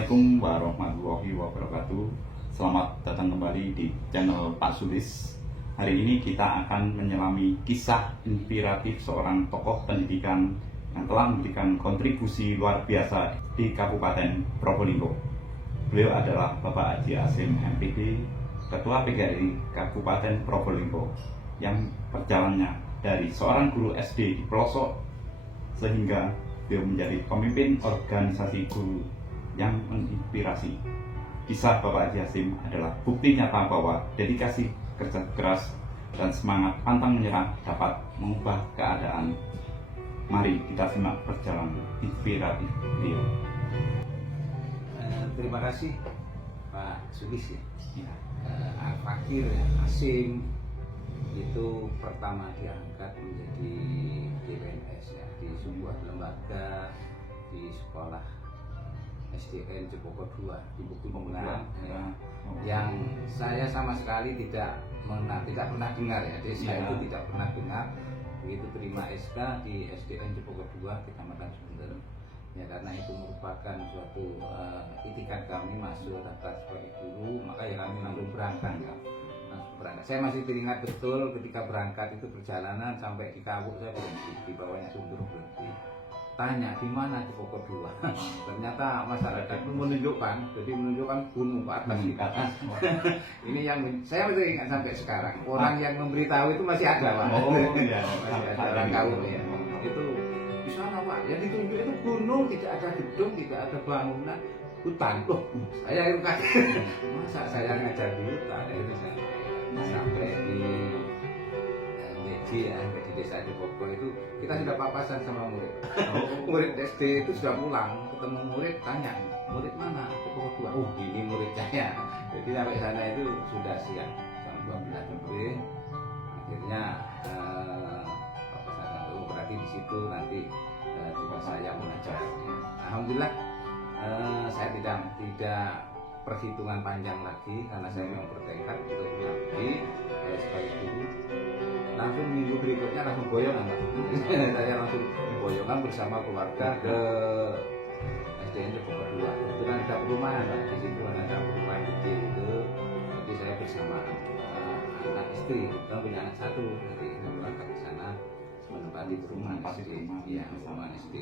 Assalamualaikum warahmatullahi wabarakatuh. Selamat datang kembali di channel Pak Sulis. Hari ini kita akan menyelami kisah inspiratif seorang tokoh pendidikan yang telah memberikan kontribusi luar biasa di Kabupaten Probolinggo. Beliau adalah Bapak Haji Hasim MPD, Ketua PGRI Kabupaten Probolinggo, yang perjalanannya dari seorang guru SD di pelosok sehingga beliau menjadi pemimpin organisasi guru yang menginspirasi. Kisah Bapak Haji Hasim adalah bukti nyata bahwa dedikasi, kerja keras, dan semangat pantang menyerah dapat mengubah keadaan. Mari kita simak perjalanan inspiratif beliau. Terima kasih Pak Sulis ya. Al-Fakir Hasim itu pertama diangkat menjadi DPNS ya, di sebuah lembaga di sekolah SDN Jepoko 2 di Bukti Pemenang ya, yang saya sama sekali tidak pernah dengar ya. Jadi saya itu tidak pernah dengar. Begitu terima SK di SDN Jepoko 2 Kecamatan Sumber ya, karena itu merupakan suatu itikat kami masuk daftar sebagai guru, maka ya kami langsung berangkat ya. Saya masih teringat betul ketika berangkat itu perjalanan sampai di Kawuk, saya berhenti di bawahnya Sumber, berhenti tanya di mana di Pokok 2. Ternyata masyarakat itu menunjukkan, jadi menunjukkan gunung ke atas di atas. Ini yang saya masih ingat sampai sekarang. Orang yang memberitahu itu masih ada, Pak. Oh iya, masih ada orang Kawuk ya. Itu di sana, Pak. Yang ditunjuk itu gunung, tidak ada gedung, tidak ada bangunan, hutan. Loh, saya itu kaget. Masa saya ngajar di hutan? Itu saya sampai di di desa Jepoko itu kita sudah papasan sama murid. Murid SD itu sudah pulang, ketemu murid, tanya murid mana Jepoko 2. Oh, ini murid saya. Jadi sampai sana itu sudah siap jam 12 lebih. Akhirnya papasan itu berarti di situ nanti tugas saya mengajar. Alhamdulillah saya tidak perhitungan panjang lagi karena saya memang bertekad untuk mengabdi sebagai guru. Langsung minggu berikutnya langsung boyongan, Pak. Saya langsung boyongan bersama keluarga ke SDN Jepoko 2. Itu kan ada perumahan, Pak. Di situ ada perumahan kecil itu. Jadi saya bersama anak istri, kita punya anak satu. Jadi kita berangkat ke sana menempati perumahan SD. Iya, perumahan SD.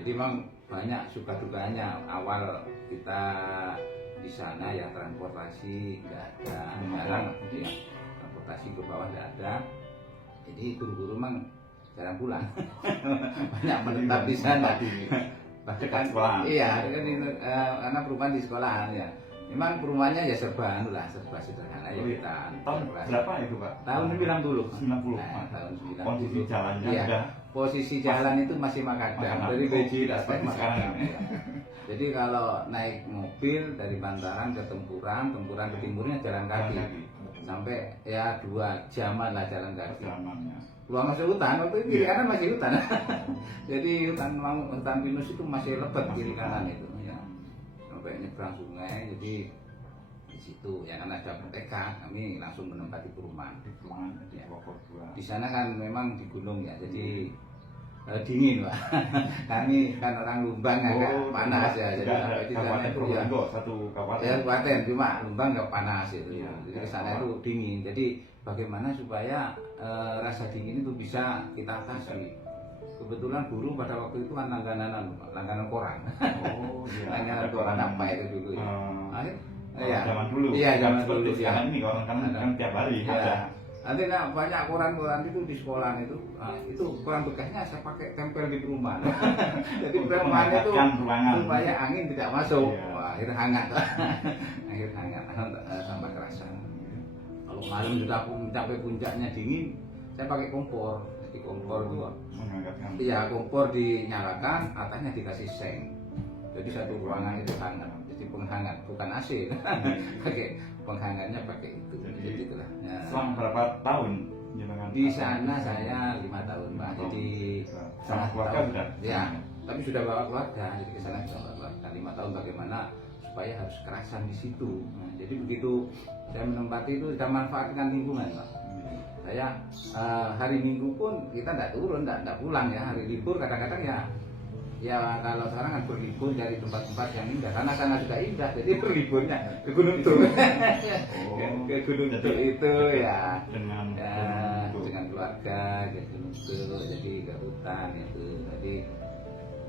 Jadi memang banyak suka dukanya. Awal kita di sana ya transportasi nggak ada, jarang ya, transportasi ke bawah nggak ada. Jadi guru-guru memang jarang pulang. Banyak menetap di sana. Bahkan iya, karena perumahan di sekolahan ya. Memang perumahannya ya serba sederhana ya kita. Tahun berapa itu, Pak? Tahun 90. 90. Nah, tahun 90. Posisi jalannya ya, sudah. Posisi jalan itu masih makadam. Dari Beji sampai makadam. Ya. Jadi kalau naik mobil dari Bantaran ke Tempuran ke timurnya jalan kaki. Sampai ya 2 jaman lah jalan kaki. Keluar masuk hutan, waktu itu kiri kanan masih hutan. Jadi hutan pinus itu masih lebat kiri kanan itu ya. Sampai nyebrang sungai, jadi di situ ya karena ada tekad kami langsung menempati perumahan. Ya. Di sana kan memang di gunung ya, jadi dingin, Pak. Kami kan orang Lumbang agak panas ya, jadi sampai di sana itu ya satu kabupaten. Ya kabupaten, cuma Lumbang nggak panas itu ya. Jadi ke sana itu dingin. Jadi bagaimana supaya rasa dingin itu bisa kita atasi. Kebetulan guru pada waktu itu kan langganan koran. Oh iya. Langganan koran apa itu dulu ya. Ya, zaman dulu. Iya, zaman dulu ya. Sekarang ini koran kan tiap hari ada. Nanti banyak koran-koran itu di sekolah itu, itu koran bekasnya saya pakai tempel di perumahan. Jadi perumahan itu supaya angin tidak masuk. Iya. Wah, akhir hangat, tambah kerasa. Kalau malam sudah mencapai puncaknya dingin, saya pakai kompor. Di kompor itu, iya kompor dinyalakan, atasnya dikasih seng. Jadi satu ruangan itu hangat. Jadi penghangat, bukan AC. Pakai penghangatnya pakai itu. Jadi itulah. Ya. Selama berapa tahun? Di sana saya 5 tahun, Pak. Jadi sama keluarga sudah? Ya, tapi sudah bawa keluarga. Jadi ke sana sudah bawa keluarga. 5 tahun bagaimana supaya harus kerasan di situ. Nah, jadi begitu saya menempati itu sudah manfaatkan lingkungan, Pak. Saya hari Minggu pun kita tidak turun, tidak pulang ya. Hari libur kadang-kadang ya ya kalau sekarang kan berlibur dari tempat-tempat yang indah karena sudah indah jadi berliburnya ke Gunung Tuk. Ke Gunung Tuk itu ya dengan dengan keluarga ke Gunung Tuk, jadi ke hutan itu jadi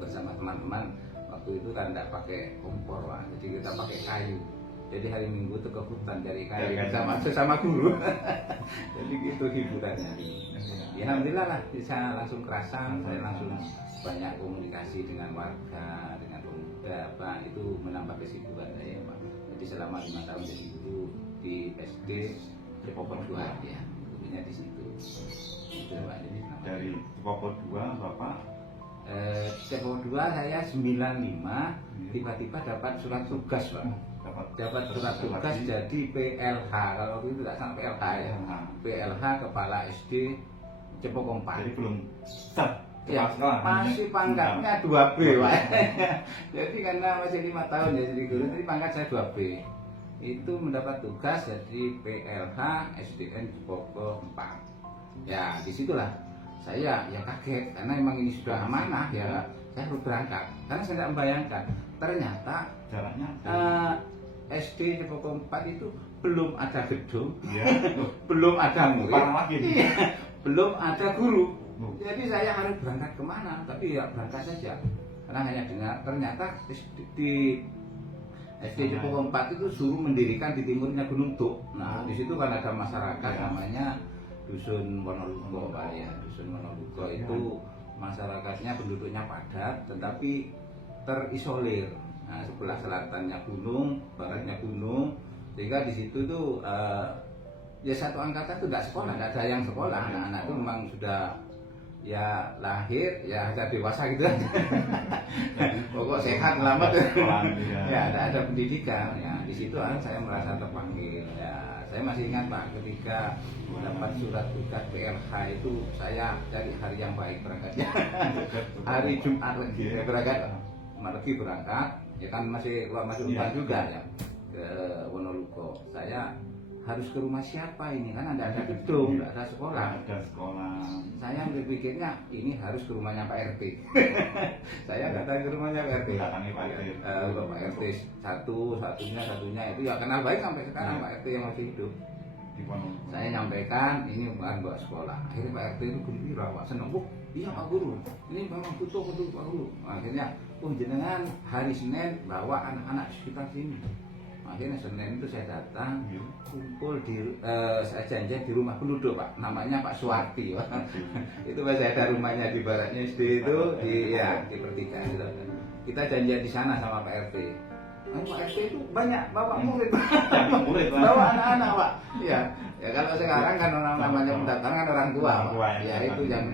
bersama teman-teman. Waktu itu kan tidak pakai kompor, Pak. Jadi kita pakai kayu. Jadi hari Minggu itu ke hutan cari kayu sesama guru. Jadi gitu hiburannya. Ya, alhamdulillah lah bisa langsung kerasan, saya langsung banyak komunikasi dengan warga, dengan pemuda, Pak. Itu menambah kesibukan saya, Pak. Jadi selama 5 tahun jadi guru di SD Cepopon 2 ya, gurunya di situ. Itu, Pak. Jadi dari Cepopon 2 Bapak Cepopon 2 saya 95 tiba-tiba dapat surat tugas, Pak. Dapat surat tugas jadi PLH. Kalau itu tidak salah PLH ya. PLH Kepala SD Cepopon 4. Jadi belum start. Ya, masih pangkatnya 2B, Pak. Jadi karena masih 5 tahun ya jadi guru, jadi pangkat saya 2B. Itu mendapat tugas jadi PLH SDN Cepopon 4. Ya, disitulah saya ya kaget karena memang ini sudah amanah ya. Saya harus berangkat karena saya tidak membayangkan ternyata jaraknya SD Cepopon 4 itu belum ada gedung, ya. belum ada murid, lagi belum ada guru. Jadi saya harus berangkat kemana? Tapi ya berangkat saja. Karena hanya dengar ternyata di SD Cepopon 4 itu suruh mendirikan di timurnya Gunung Tuk. Nah di situ kan ada masyarakat namanya Dusun Wonoruko, Pak ya. Dusun Wonoruko itu masyarakatnya penduduknya padat, tetapi terisolir. Nah, sebelah selatannya gunung, baratnya gunung, sehingga di situ tuh ya satu angkatan itu tidak sekolah, tidak ada yang sekolah. Anak-anak itu memang sudah ya lahir, ya sudah dewasa gitu aja. Pokok sehat, selamat. Ya, tidak ada pendidikan. Ya, di situ saya merasa terpanggil. Ya, saya masih ingat, Pak, ketika dapat surat tugas PLH itu saya cari hari yang baik berangkatnya. Hari Jumat lagi saya berangkat. Jumat lagi berangkat. Ya kan masih umpan juga ya ke Wonoruko. Saya harus ke rumah siapa ini kan ada gedung, tidak ada sekolah. Saya berpikirnya ini harus ke rumahnya Pak RT. Saya datang ke rumahnya Pak RT. Bapak RT satunya itu ya kenal baik sampai sekarang Pak RT yang masih hidup. Saya nyampaikan ini bukan buat sekolah. Akhirnya Pak RT itu gembira, Pak senang. Iya Pak Guru, ini memang butuh Pak Guru. Akhirnya, jenengan hari Senin bawa anak-anak sekitar sini. Akhirnya Senin itu saya datang, kumpul di saya janji di rumah penduduk, Pak. Namanya Pak Suwarti, Pak. Itu Pak, saya ada rumahnya di baratnya SD itu di pertigaan gitu. Kita janjian di sana sama Pak RT. Pak RT itu banyak bawa murid, bawa anak-anak, Pak. Ya, kalau sekarang kan orang namanya mendatangkan orang tua, Pak. Ya itu yang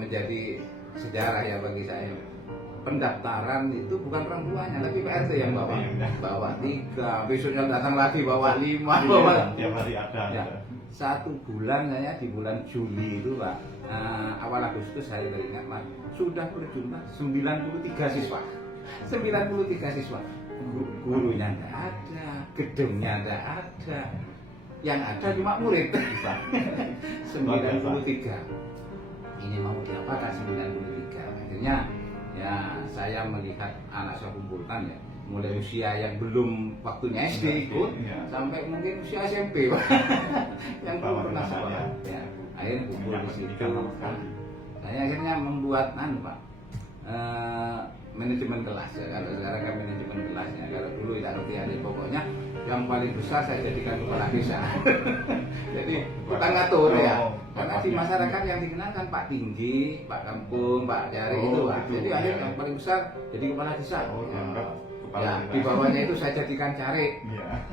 menjadi sejarah ya bagi saya. Pendaftaran itu bukan orang tuanya, tapi Pak RT yang bawa 3, besoknya datang lagi bawa 5, bawa tiap hari ada. Ya, 1 bulan saya di bulan Juli itu, Pak, awal Agustus saya teringat, Pak, sudah berjumlah 93 siswa. 93 siswa. Gurunya tidak ada, gedungnya tidak ada, yang ada cuma murid. 93. Ini mau diapakan 93? Akhirnya ya saya melihat anak saya kumpulkan ya, mulai usia yang belum waktunya SD ikut sampai mungkin usia SMP, Pak. Yang belum pernah sekolah. Ya, akhirnya kumpul di situ. Saya akhirnya membuat Pak, manajemen kelas ya. Kalau sekarang kan manajemen kelasnya, kalau dulu tidak ngerti ada, pokoknya yang paling besar saya jadikan kepala desa. Jadi kita ngatur ya, karena di masyarakat yang dikenalkan Pak Tinggi, Pak Kampung, Pak Jari itu, Pak. Jadi akhirnya yang paling besar jadi kepala desa. Ya, di bawahnya itu saya jadikan carik.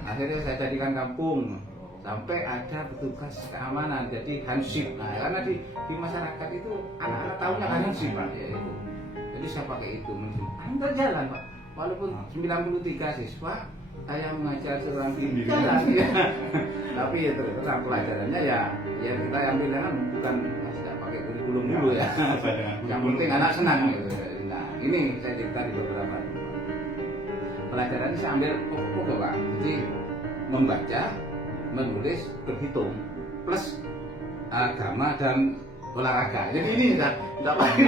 Akhirnya saya jadikan kampung. Sampai ada petugas keamanan, jadi hansip. Nah, karena di masyarakat itu anak-anak tahunya kan hansip, Pak. Ya, itu. Jadi saya pakai itu, Anda jalan, Pak. Walaupun 93 siswa, saya mengajar seorang diri jalan, ya. Tapi ya terang pelajarannya ya kita ambil dengan bukan tidak pakai kurikulum dulu ya. Yang penting anak senang gitu. Nah, ini saya cerita di beberapa pelajaran saya ambil pokok-pokok, Pak. Jadi membaca, menulis, berhitung, plus agama dan olahraga. Jadi ini tidak pakai.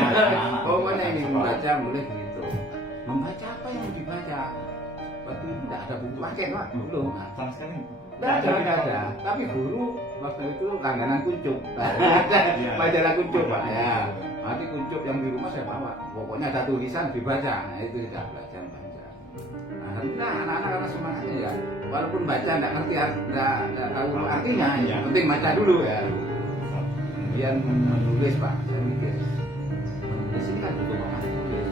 Pokoknya ini membaca, menulis, berhitung. membaca apa yang dibaca. Waktu itu tidak ada buku paket Pak, belum. Sama sekali. Tidak ada. Tapi guru waktu itu langganan kuncup. Iya. Majalah kuncup Pak. Ya. Nanti kuncup yang di rumah saya bawa. Pokoknya ada tulisan dibaca. Nah, itu sudah belajar baca. Alhamdulillah anak-anak karena semangatnya ya. Walaupun baca tidak ngerti, tidak tahu artinya, Iya. yang penting baca dulu ya. Kemudian menulis Pak, saya mikir menulis ini kan butuh papan tulis.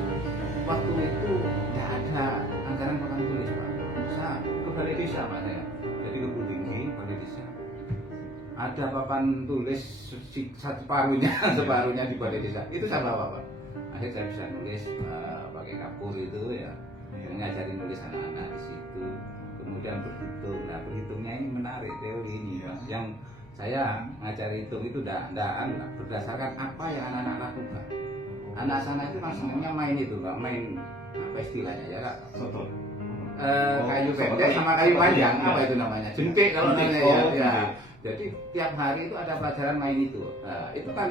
Waktu itu tidak ada anggaran papan tulis Pak. Saya ke balai desa Pak saya. Jadi ke Bukit Tinggi, balai desa. Ada papan tulis separuhnya di balai desa. Itu saya bawa Pak. Akhirnya saya bisa nulis pakai kapur itu ya. Ngajarin nulis anak-anak di situ. Kemudian berhitung. Nah berhitungnya ini menarik teori ini Pak. Yang saya ngajari hitung itu berdasarkan apa yang anak-anak lakukan. Anak sana itu langsungnya main itu Pak, main apa istilahnya ya Kak? Soto. Kayu pendek soto sama kayu panjang, iya. apa itu namanya? Jentik kalau Jentik, namanya ya. oh, Ya. jentik. Jadi tiap hari itu ada pelajaran main itu. Nah, itu kan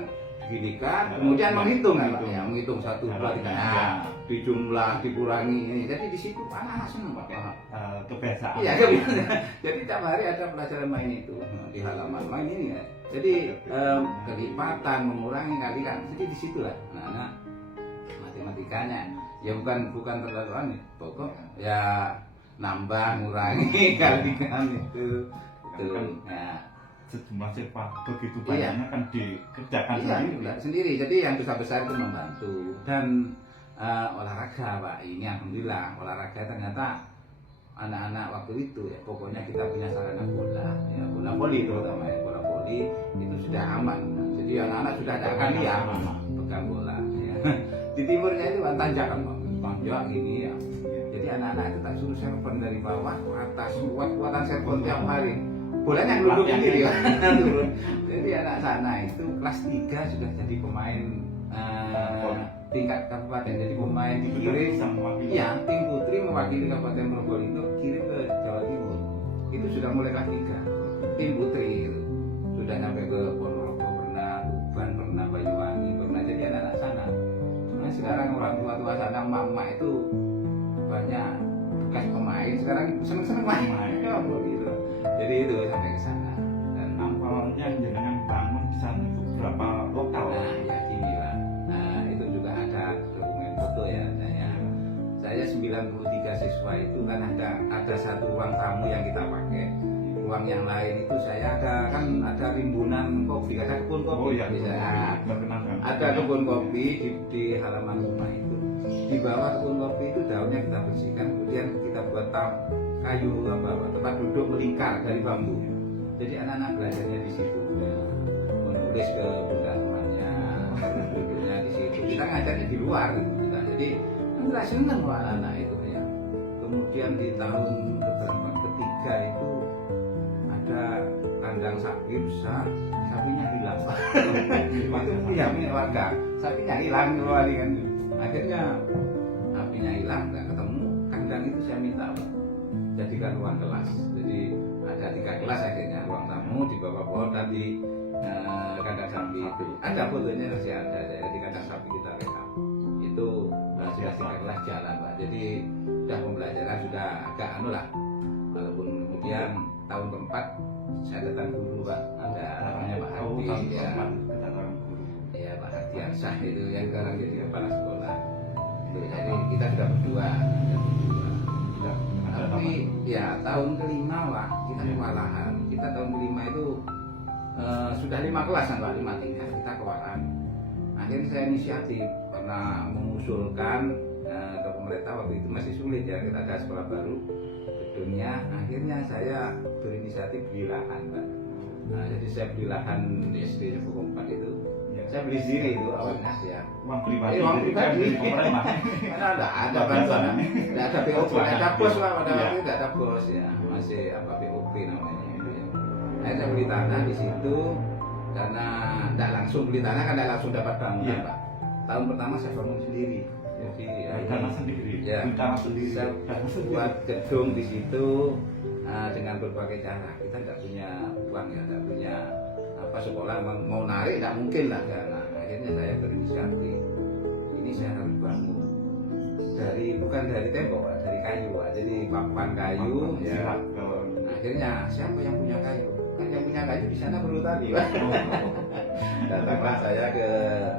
gini kan, kemudian menghitung kan Pak, ya, menghitung 1, 2, 3, nah, dijumlah, dikurangi ini. Jadi di situ anak-anak senang Pak. Kebiasaan. Iya, kebiasaan. Jadi tiap hari ada pelajaran main itu di halaman main ini ya. Jadi kelipatan, mengurangi, kalikan. Jadi di situlah anak-anak matematikanya. Ya bukan terlalu aneh. Pokok ya nambah, ngurangi, kalikan itu. Itu. Ya. Sejumlah sifat begitu Iya. banyaknya kan dikerjakan Iya, sendiri. sendiri. Jadi yang besar-besar itu membantu dan olahraga Pak. Ini alhamdulillah olahraga ternyata anak-anak waktu itu ya pokoknya kita punya sarana bola ya bola voli terutama ya bola voli itu sudah aman. Jadi anak-anak sudah tidak akan lihat pegang bola ya. Di timurnya itu kan tanjakan Pak, tanjak ini ya. Jadi anak-anak itu tak suruh serpon dari bawah ke atas, kuat-kuatan serpon tiap hari. Bolanya ngeluduk sendiri ya. Jadi anak sana itu kelas 3 sudah jadi pemain tingkat kabupaten. Jadi pemain dikirim, iya tim putri mewakili Kabupaten Probolinggo kirim ke Jawa Timur. Itu sudah mulai kelas 3 tim putri itu. Sudah sampai ke Ponorogo pernah, Tuban pernah, Banyuwangi pernah. Jadi anak-anak sana. Nah, sekarang orang tua-tua sana mama itu banyak bekas pemain. Sekarang seneng-seneng main. Ya, gitu. Jadi itu sampai ke sana. Dan awalnya jangan bangun di sana itu berapa lokal. nah ya gini lah. Nah itu juga ada dokumen foto ya. Saya 93 siswa itu kan ada satu ruang tamu yang kita pakai. Ruang yang lain itu saya ada rimbunan kopi, ada kebun kopi. Oh iya, bisa. Ada kebun kebun kopi di halaman rumah itu. Di bawah kebun kopi itu daunnya kita bersihkan, kemudian kita buat kayu tempat duduk melingkar dari bambu. Jadi anak-anak belajarnya di situ, ya. Menulis ke bunda temannya, duduknya di situ. Kita ngajarnya di luar, gitu. Nah, jadi nggak seneng loh anak-anak itu ya. Kemudian di tahun ketiga itu ada kandang sapi besar, sapinya hilang. Itu punya warga, sapinya hilang kan. Akhirnya sapinya hilang, nggak ketemu. Kandang itu saya minta Pak, jadikan ruang kelas. Jadi ada 3 kelas akhirnya, ruang tamu di bawah pohon dan di kandang sapi itu. Ada fotonya masih ada, di kandang sapi kita rekam. Itu sudah 3 kelas jalan Pak. Jadi sudah pembelajaran sudah agak lah. Walaupun kemudian tahun keempat saya datang guru Pak, ada namanya Pak Hardi ya. Ya Pak Hardiansyah itu yang sekarang jadi kepala sekolah. Jadi kita sudah berdua. Tapi ya tahun kelima Pak kita kewalahan. Kita tahun kelima itu sudah 5 kelas Pak, 5 tingkat kita kewalahan. Akhirnya saya inisiatif karena mengusulkan ke pemerintah waktu itu masih sulit ya, kita ada sekolah baru gedungnya. Akhirnya saya berinisiatif beli lahan Pak. Nah, jadi saya beli lahan di SD Nepoko 4 itu. Saya beli sendiri itu awalnya ya. Uang pribadi. Uang pribadi. Pemerintah. Karena ada bantuan, tidak ada BOP, tidak ada bos Pak, pada waktu itu tidak ada bos ya, masih apa BOP namanya itu ya. Akhirnya saya beli tanah di situ karena tidak langsung beli tanah kan tidak langsung dapat bangunan Pak. Tahun pertama saya bangun sendiri. Jadi Dana sendiri. ya, Dana sendiri. saya buat gedung di situ dengan berbagai cara. Kita tidak punya uang ya, tidak punya apa sekolah mau narik tidak mungkin lah karena akhirnya saya berinisiatif ini saya harus bangun bukan dari tembok, Pak, dari kayu, Pak. Jadi papan kayu ya. Siap, kalau Akhirnya siapa yang punya kayu? Kan yang punya kayu di sana berhutani, Pak. Datanglah saya ke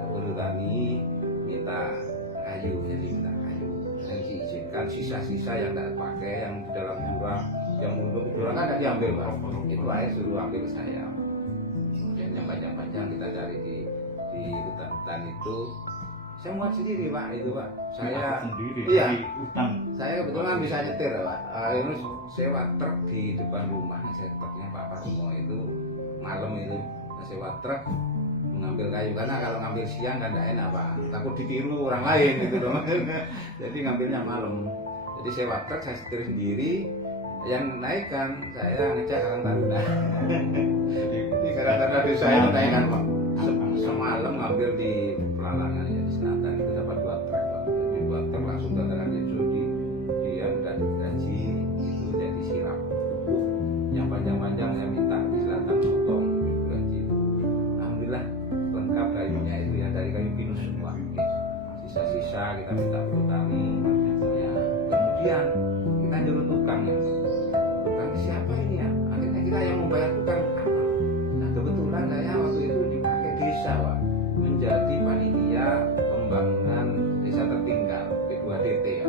berhutani minta kayu, jadi minta kayu. Dan diizinkan sisa-sisa yang tidak pakai, yang di dalam jurang, yang mundur jurang kan ada diambil, Pak. Itu air suruh ambil saya. Kemudian yang panjang-panjang kita cari di hutan-hutan itu. Saya muat sendiri, Pak, itu, Pak. Saya sendiri iya. di hutan. Saya kebetulan bisa nyetir, Pak. Akhirnya sewa truk di depan rumah. Saya truknya Pak Parmo itu malam itu sewa truk mengambil kayu, karena kalau ngambil siang kan tidak enak, Pak. Takut ditiru orang lain gitu dong. Jadi ngambilnya malam. Jadi sewa truk saya setir sendiri. Yang naikkan saya ngecek Karang Taruna. Di Karang Taruna desa itu naikkan, Pak. Semalam ngambil di Pelalangan ya, di selatan itu dapat 2 truk, Pak. Jadi 2 truk langsung ke Karangrejo dia udah digaji itu jadi sirap. Yang panjang-panjang saya minta di selatan potong digaji. Alhamdulillah lengkap kayunya itu ya, dari kayu pinus semua. Sisa-sisa kita minta berhutani ya. Kemudian kita nyuruh tukang ya. Tukang siapa ini ya? Akhirnya kita yang membayar tukang apa? Nah kebetulan saya waktu itu dipakai desa, Pak, menjadi panitia pembangunan desa tertinggal P2DT ya.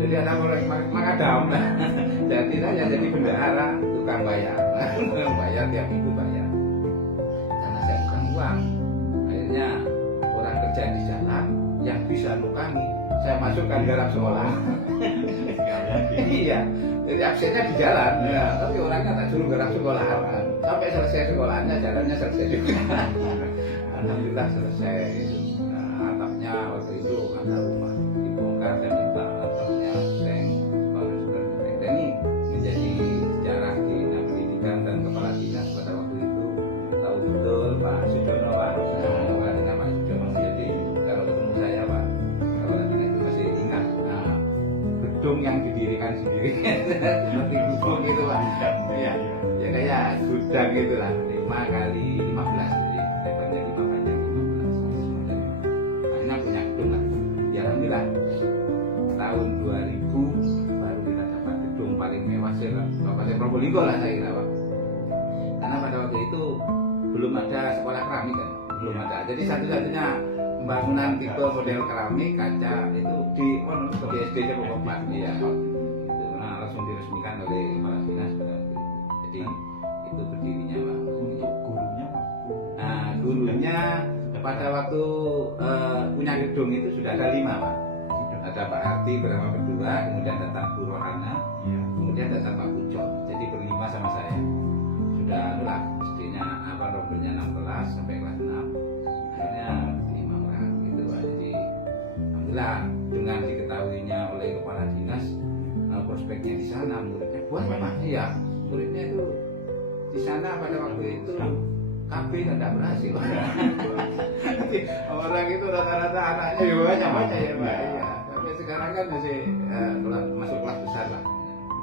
Jadi ada orang Makadam. Jadi saya jadi bendahara, tukang bayar. Tukang bayar tiap minggu bayar. Karena saya bukan uang. Akhirnya orang kerja di jalan yang bisa nukangi saya masukkan dalam sekolah. Iya. Jadi absennya di jalan. Ya, tapi orangnya tak suruh garap sekolah. Sampai selesai sekolahnya, jalannya selesai juga. Alhamdulillah selesai. Nah, atapnya waktu itu ada rumah dibongkar, saya minta atapnya seng, baru sudah selesai. Dan ini menjadi sejarah di Dinas Pendidikan dan Kepala Dinas pada waktu itu. Tahu betul Pak Sudono, Pak. Kepala Dinas Pak Sudono. Jadi kalau ketemu saya, Pak, Kepala Dinas itu masih ingat. Nah, gedung yang didirikan sendiri, seperti gedung gitu, Pak. Iya, ya kayak gudang gitu lah, 5 kali 15. Lebarnya 5, panjang 15. Akhirnya punya gedung lah. Ya alhamdulillah tahun 2000 baru kita dapat gedung paling mewah sih, Kabupaten Probolinggo lah saya kira, Pak. Karena pada waktu itu belum ada sekolah keramik kan, belum ada. Jadi satu-satunya pembangunan tipe model keramik kaca itu di SD Cepokopat ya, Pak. Itu nah, langsung diresmikan oleh kepala dinas pada waktu itu. Jadi itu berdirinya, Pak. Untuk gurunya, Pak. Nah, gurunya pada waktu punya gedung itu sudah ada 5, Pak. Ada Pak Arti bersama berdua, kemudian datang Bu Rohana, Iya. kemudian datang Pak Pucok. Jadi berlima sama saya. Sudah lah, SD-nya nomornya 6 kelas sampai kelas 6. Akhirnya 5 orang gitu, Pak. Jadi alhamdulillah dengan diketahuinya oleh kepala dinas prospeknya di sana, muridnya banyak, Pak. Iya, muridnya itu di sana pada waktu itu KB kan tidak berhasil. Orang itu rata-rata anaknya juga banyak ya, Pak. Iya. Sampai sekarang kan masih masuk kelas besar lah.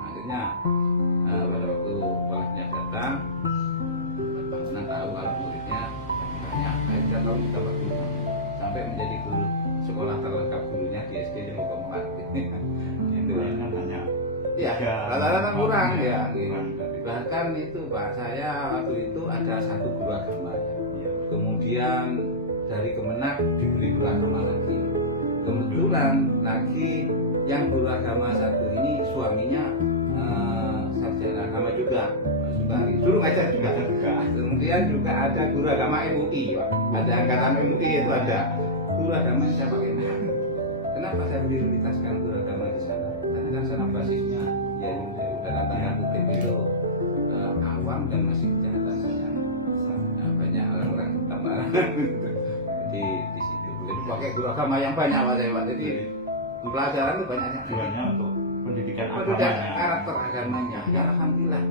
Akhirnya pada waktu kepalanya datang, Pak tahu kalau muridnya banyak. Akhirnya tahu kita Pak Guru sampai menjadi guru sekolah terlengkap gurunya di SD Cepokopat. Itu hanya iya, rata-rata kurang ya. Bahkan itu Pak, saya waktu itu ada 1 guru agama. Kemudian dari Kemenak diberi guru agama lagi. Kebetulan lagi yang guru agama 1 ini suaminya sarjana agama juga, Pak Sundari. Suruh ngajar juga. Kemudian juga ada guru agama MUI, Pak. Ada angkatan MUI itu ada. Guru agama saya pakai nama. Kenapa saya prioritaskan guru agama di sana? Karena kan sana basisnya ya udah tanda kutip itu awam dan masih kejahatannya banyak orang-orang tambahan. Jadi di situ. Jadi pakai guru agama yang banyak, Pak saya, Pak. Jadi pelajaran itu banyaknya. Tujuannya untuk pendidikan Pendidikan agamanya. karakter agamanya. Ya alhamdulillah.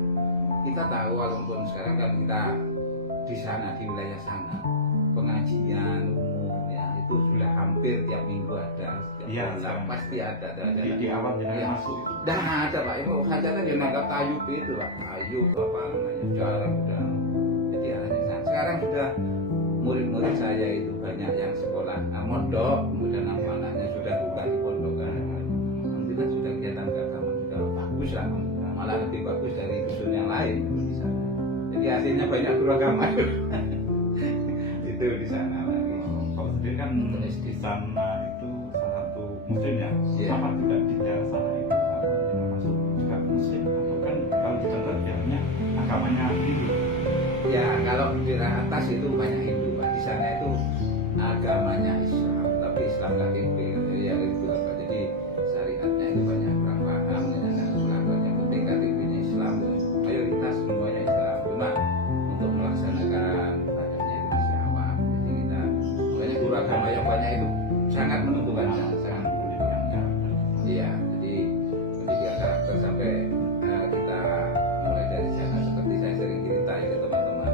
Kita tahu walaupun sekarang kan kita di sana, di wilayah sana, pengajian umum ya itu sudah hampir tiap minggu ada. Iya, pasti ada. Jadi di awal jangan ya. masuk itu. Dah ada, Pak. Itu hajatnya dia nanggap tayub itu, Pak. Tayub apa namanya? Jarang udah. Jadi arahnya sekarang sudah murid-murid saya itu banyak yang sekolah mondok, kemudian anaknya sudah buka di pondok kan. alhamdulillah sudah kegiatan keagamaan juga bagus lah, malah lebih bagus dari dusun yang lain di sana. Jadi hasilnya banyak guru agama itu di sana lagi. Kalau sendiri kan di sana itu salah satu muslim ya, Iya. sama juga di daerah sana itu apa, termasuk juga muslim atau kan kalau di contoh biasanya agamanya Hindu. Ya kalau di daerah atas itu banyak Hindu, Pak. Di sana itu agamanya Islam, tapi Islam KTP, jadi ya itu apa? Jadi syariatnya itu banyak kurang paham dengan aturan yang penting KTP-nya Islam, mayoritas semuanya Islam. Cuma untuk melaksanakan ibadahnya itu masih awam. Jadi kita banyak guru agama yang banyak itu sangat menentukan, sangat iya. Jadi pendidikan karakter sampai kita mulai dari sana seperti saya sering ceritain ke teman-teman.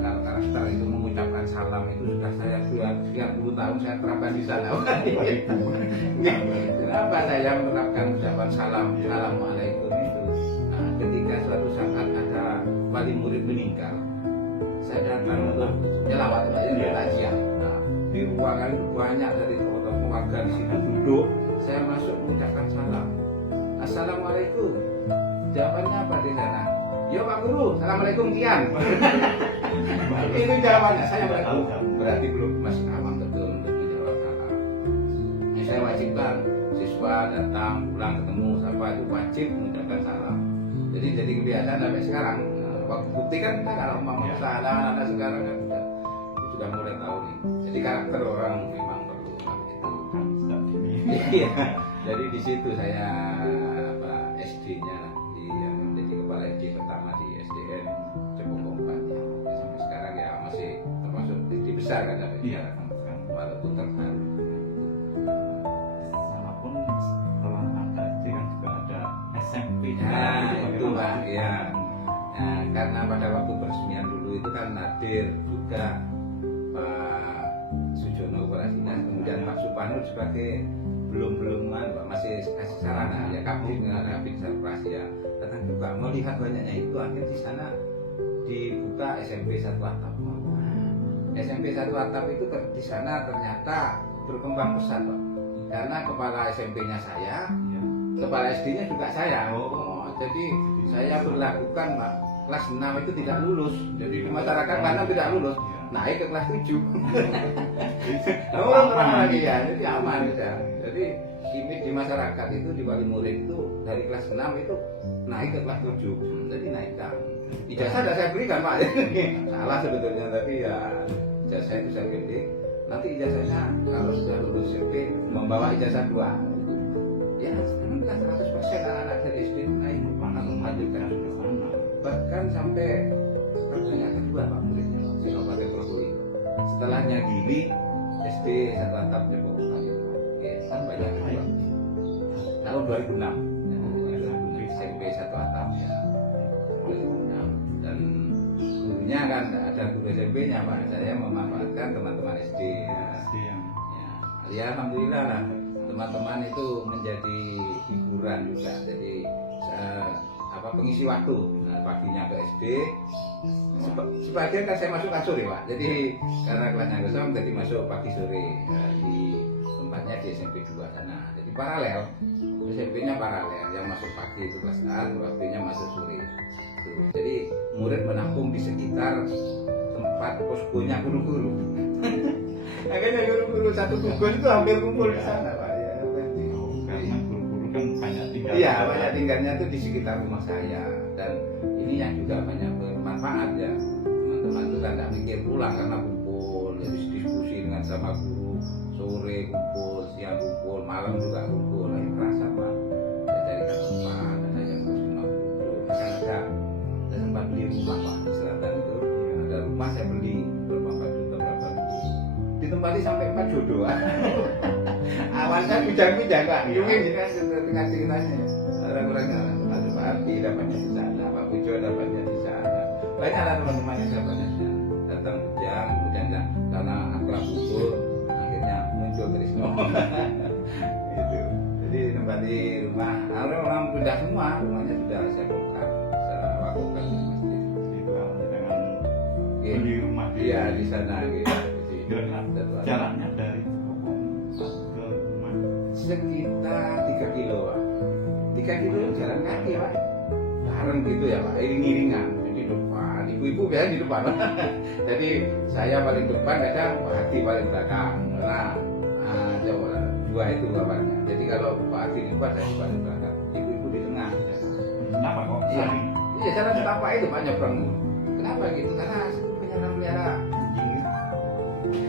Kalau karakter itu mengucapkan salam itu sudah saya sudah sekian puluh tahun saya terapkan di sana. Kenapa saya menerapkan ucapan salam, assalamualaikum itu? Ketika suatu saat ada wali murid meninggal, saya datang untuk nyelawat aja takziah. Di ruangan itu banyak dari tokoh-tokoh warga di situ duduk. Saya masuk mengucapkan salam, assalamualaikum. Jawabannya apa di sana? Yo Pak Guru, assalamualaikum Kian. Itu jawabannya. Saya berarti belum masih awam betul untuk menjawab salam. Ini saya wajibkan siswa datang pulang ketemu siapa itu wajib mengucapkan salam. Jadi kebiasaan sampai sekarang. Waktu bukti kan kita kalau mau salam anak sekarang kan sudah mulai tahu nih. Jadi karakter orang memang perlu begitu. Iya. Jadi di situ saya SD-nya jadi kepala SD pertama di SDN Cepung Kompat. Sampai sekarang ya masih termasuk SD besar kan ada. Iya. Walaupun terbaru. Sama pun setelah ada SD kan juga ada SMP. Nah itu Pak, ya. Nah, karena pada waktu peresmian dulu itu kan hadir juga Pak Sujono Prasina, kemudian Pak Supanur sebagai belum masih kasih sarana ya Kabid Sarprasia datang juga melihat banyaknya itu akhirnya di sana dibuka SMP 1 Atap. SMP 1 Atap itu di sana ternyata berkembang pesat Pak, karena kepala SMP-nya saya, kepala SD-nya juga saya. Jadi saya berlakukan Pak, kelas 6 itu tidak lulus, jadi di masyarakat karena tidak lulus naik ke kelas 7. Orang lagi ya, jadi aman ya. Jadi image di masyarakat itu di wali murid itu dari kelas 6 itu naik ke kelas 7. Jadi naikkan. Ijazah sudah saya berikan Pak. Salah sebetulnya tapi ya ijazah itu saya pilih. Nanti ijazahnya kalau sudah lulus SMP membawa ijazah 2. Ya, alhamdulillah 100% anak-anak dari SD naik melanjutkan. Bahkan sampai pertanyaan kedua Pak muridnya di Kabupaten Probolinggo. Setelahnya Gili SD 1 Atap Depok kan banyak kedua. Tahun 2006 SMP 1 Atap ya 2006 dan gurunya kan ada guru SMP-nya Pak. Saya memanfaatkan teman-teman SD. Ya alhamdulillah lah teman-teman itu menjadi hiburan juga. Jadi pengisi waktu. Nah, paginya ke SD. Sebagian kan saya masuk sore Pak. Jadi karena kelasnya kosong jadi masuk pagi sore di tempatnya di SMP 2 sana. Jadi paralel. SMP-nya paralel. Yang masuk pagi itu kelas A, waktunya masuk sore. Jadi murid menampung di sekitar tempat poskonya guru-guru. Akhirnya guru-guru satu gugus itu hampir kumpul di sana Pak. Karena guru-guru kan banyak tinggal. Iya, banyak tinggalnya itu di sekitar rumah saya dan ini yang juga banyak bermanfaat ya. Teman-teman itu kan tidak mikir pulang karena kumpul, jadi diskusi dengan sama guru, sore kumpul, siang kumpul, malam juga kumpul. Nah, kerasa Pak. Saya carikan tempat, ada yang harus rumah duduk. Kan ada tempat beli rumah Pak di selatan itu. Ada rumah saya beli berapa juta berapa ribu. Ditempati sampai 4 jodoh. Awalnya bujang-bujang Kak, mungkin kan dengan ceritanya orang-orangnya Pak Arti dapatnya di sana, Pak Pujo dapatnya di sana, banyak lah teman-teman yang dapatnya di sana. Datang bujang, bujangnya karena akrab betul, akhirnya muncul Krisno. Gitu. Jadi tempat di rumah, orang pindah semua, rumahnya sudah saya bongkar, saya lakukan di masjid. Itu dengan beli rumah Iya di sana gitu. jaraknya dari sekitar 3 kilo Pak. 3 kilo jalan kaki Pak, bareng gitu ya Pak, iring-iringan. Jadi depan, ibu-ibu biasa di depan. Jadi saya paling depan, kadang Pak Hadi paling belakang. Nah, coba dua itu bapaknya. Jadi kalau Pak Hadi di depan, saya di paling belakang. Ibu-ibu di tengah. Kenapa kok? Iya, Sering iya cara setapak itu Pak nyebrang. Kenapa gitu? Karena pelihara anjing.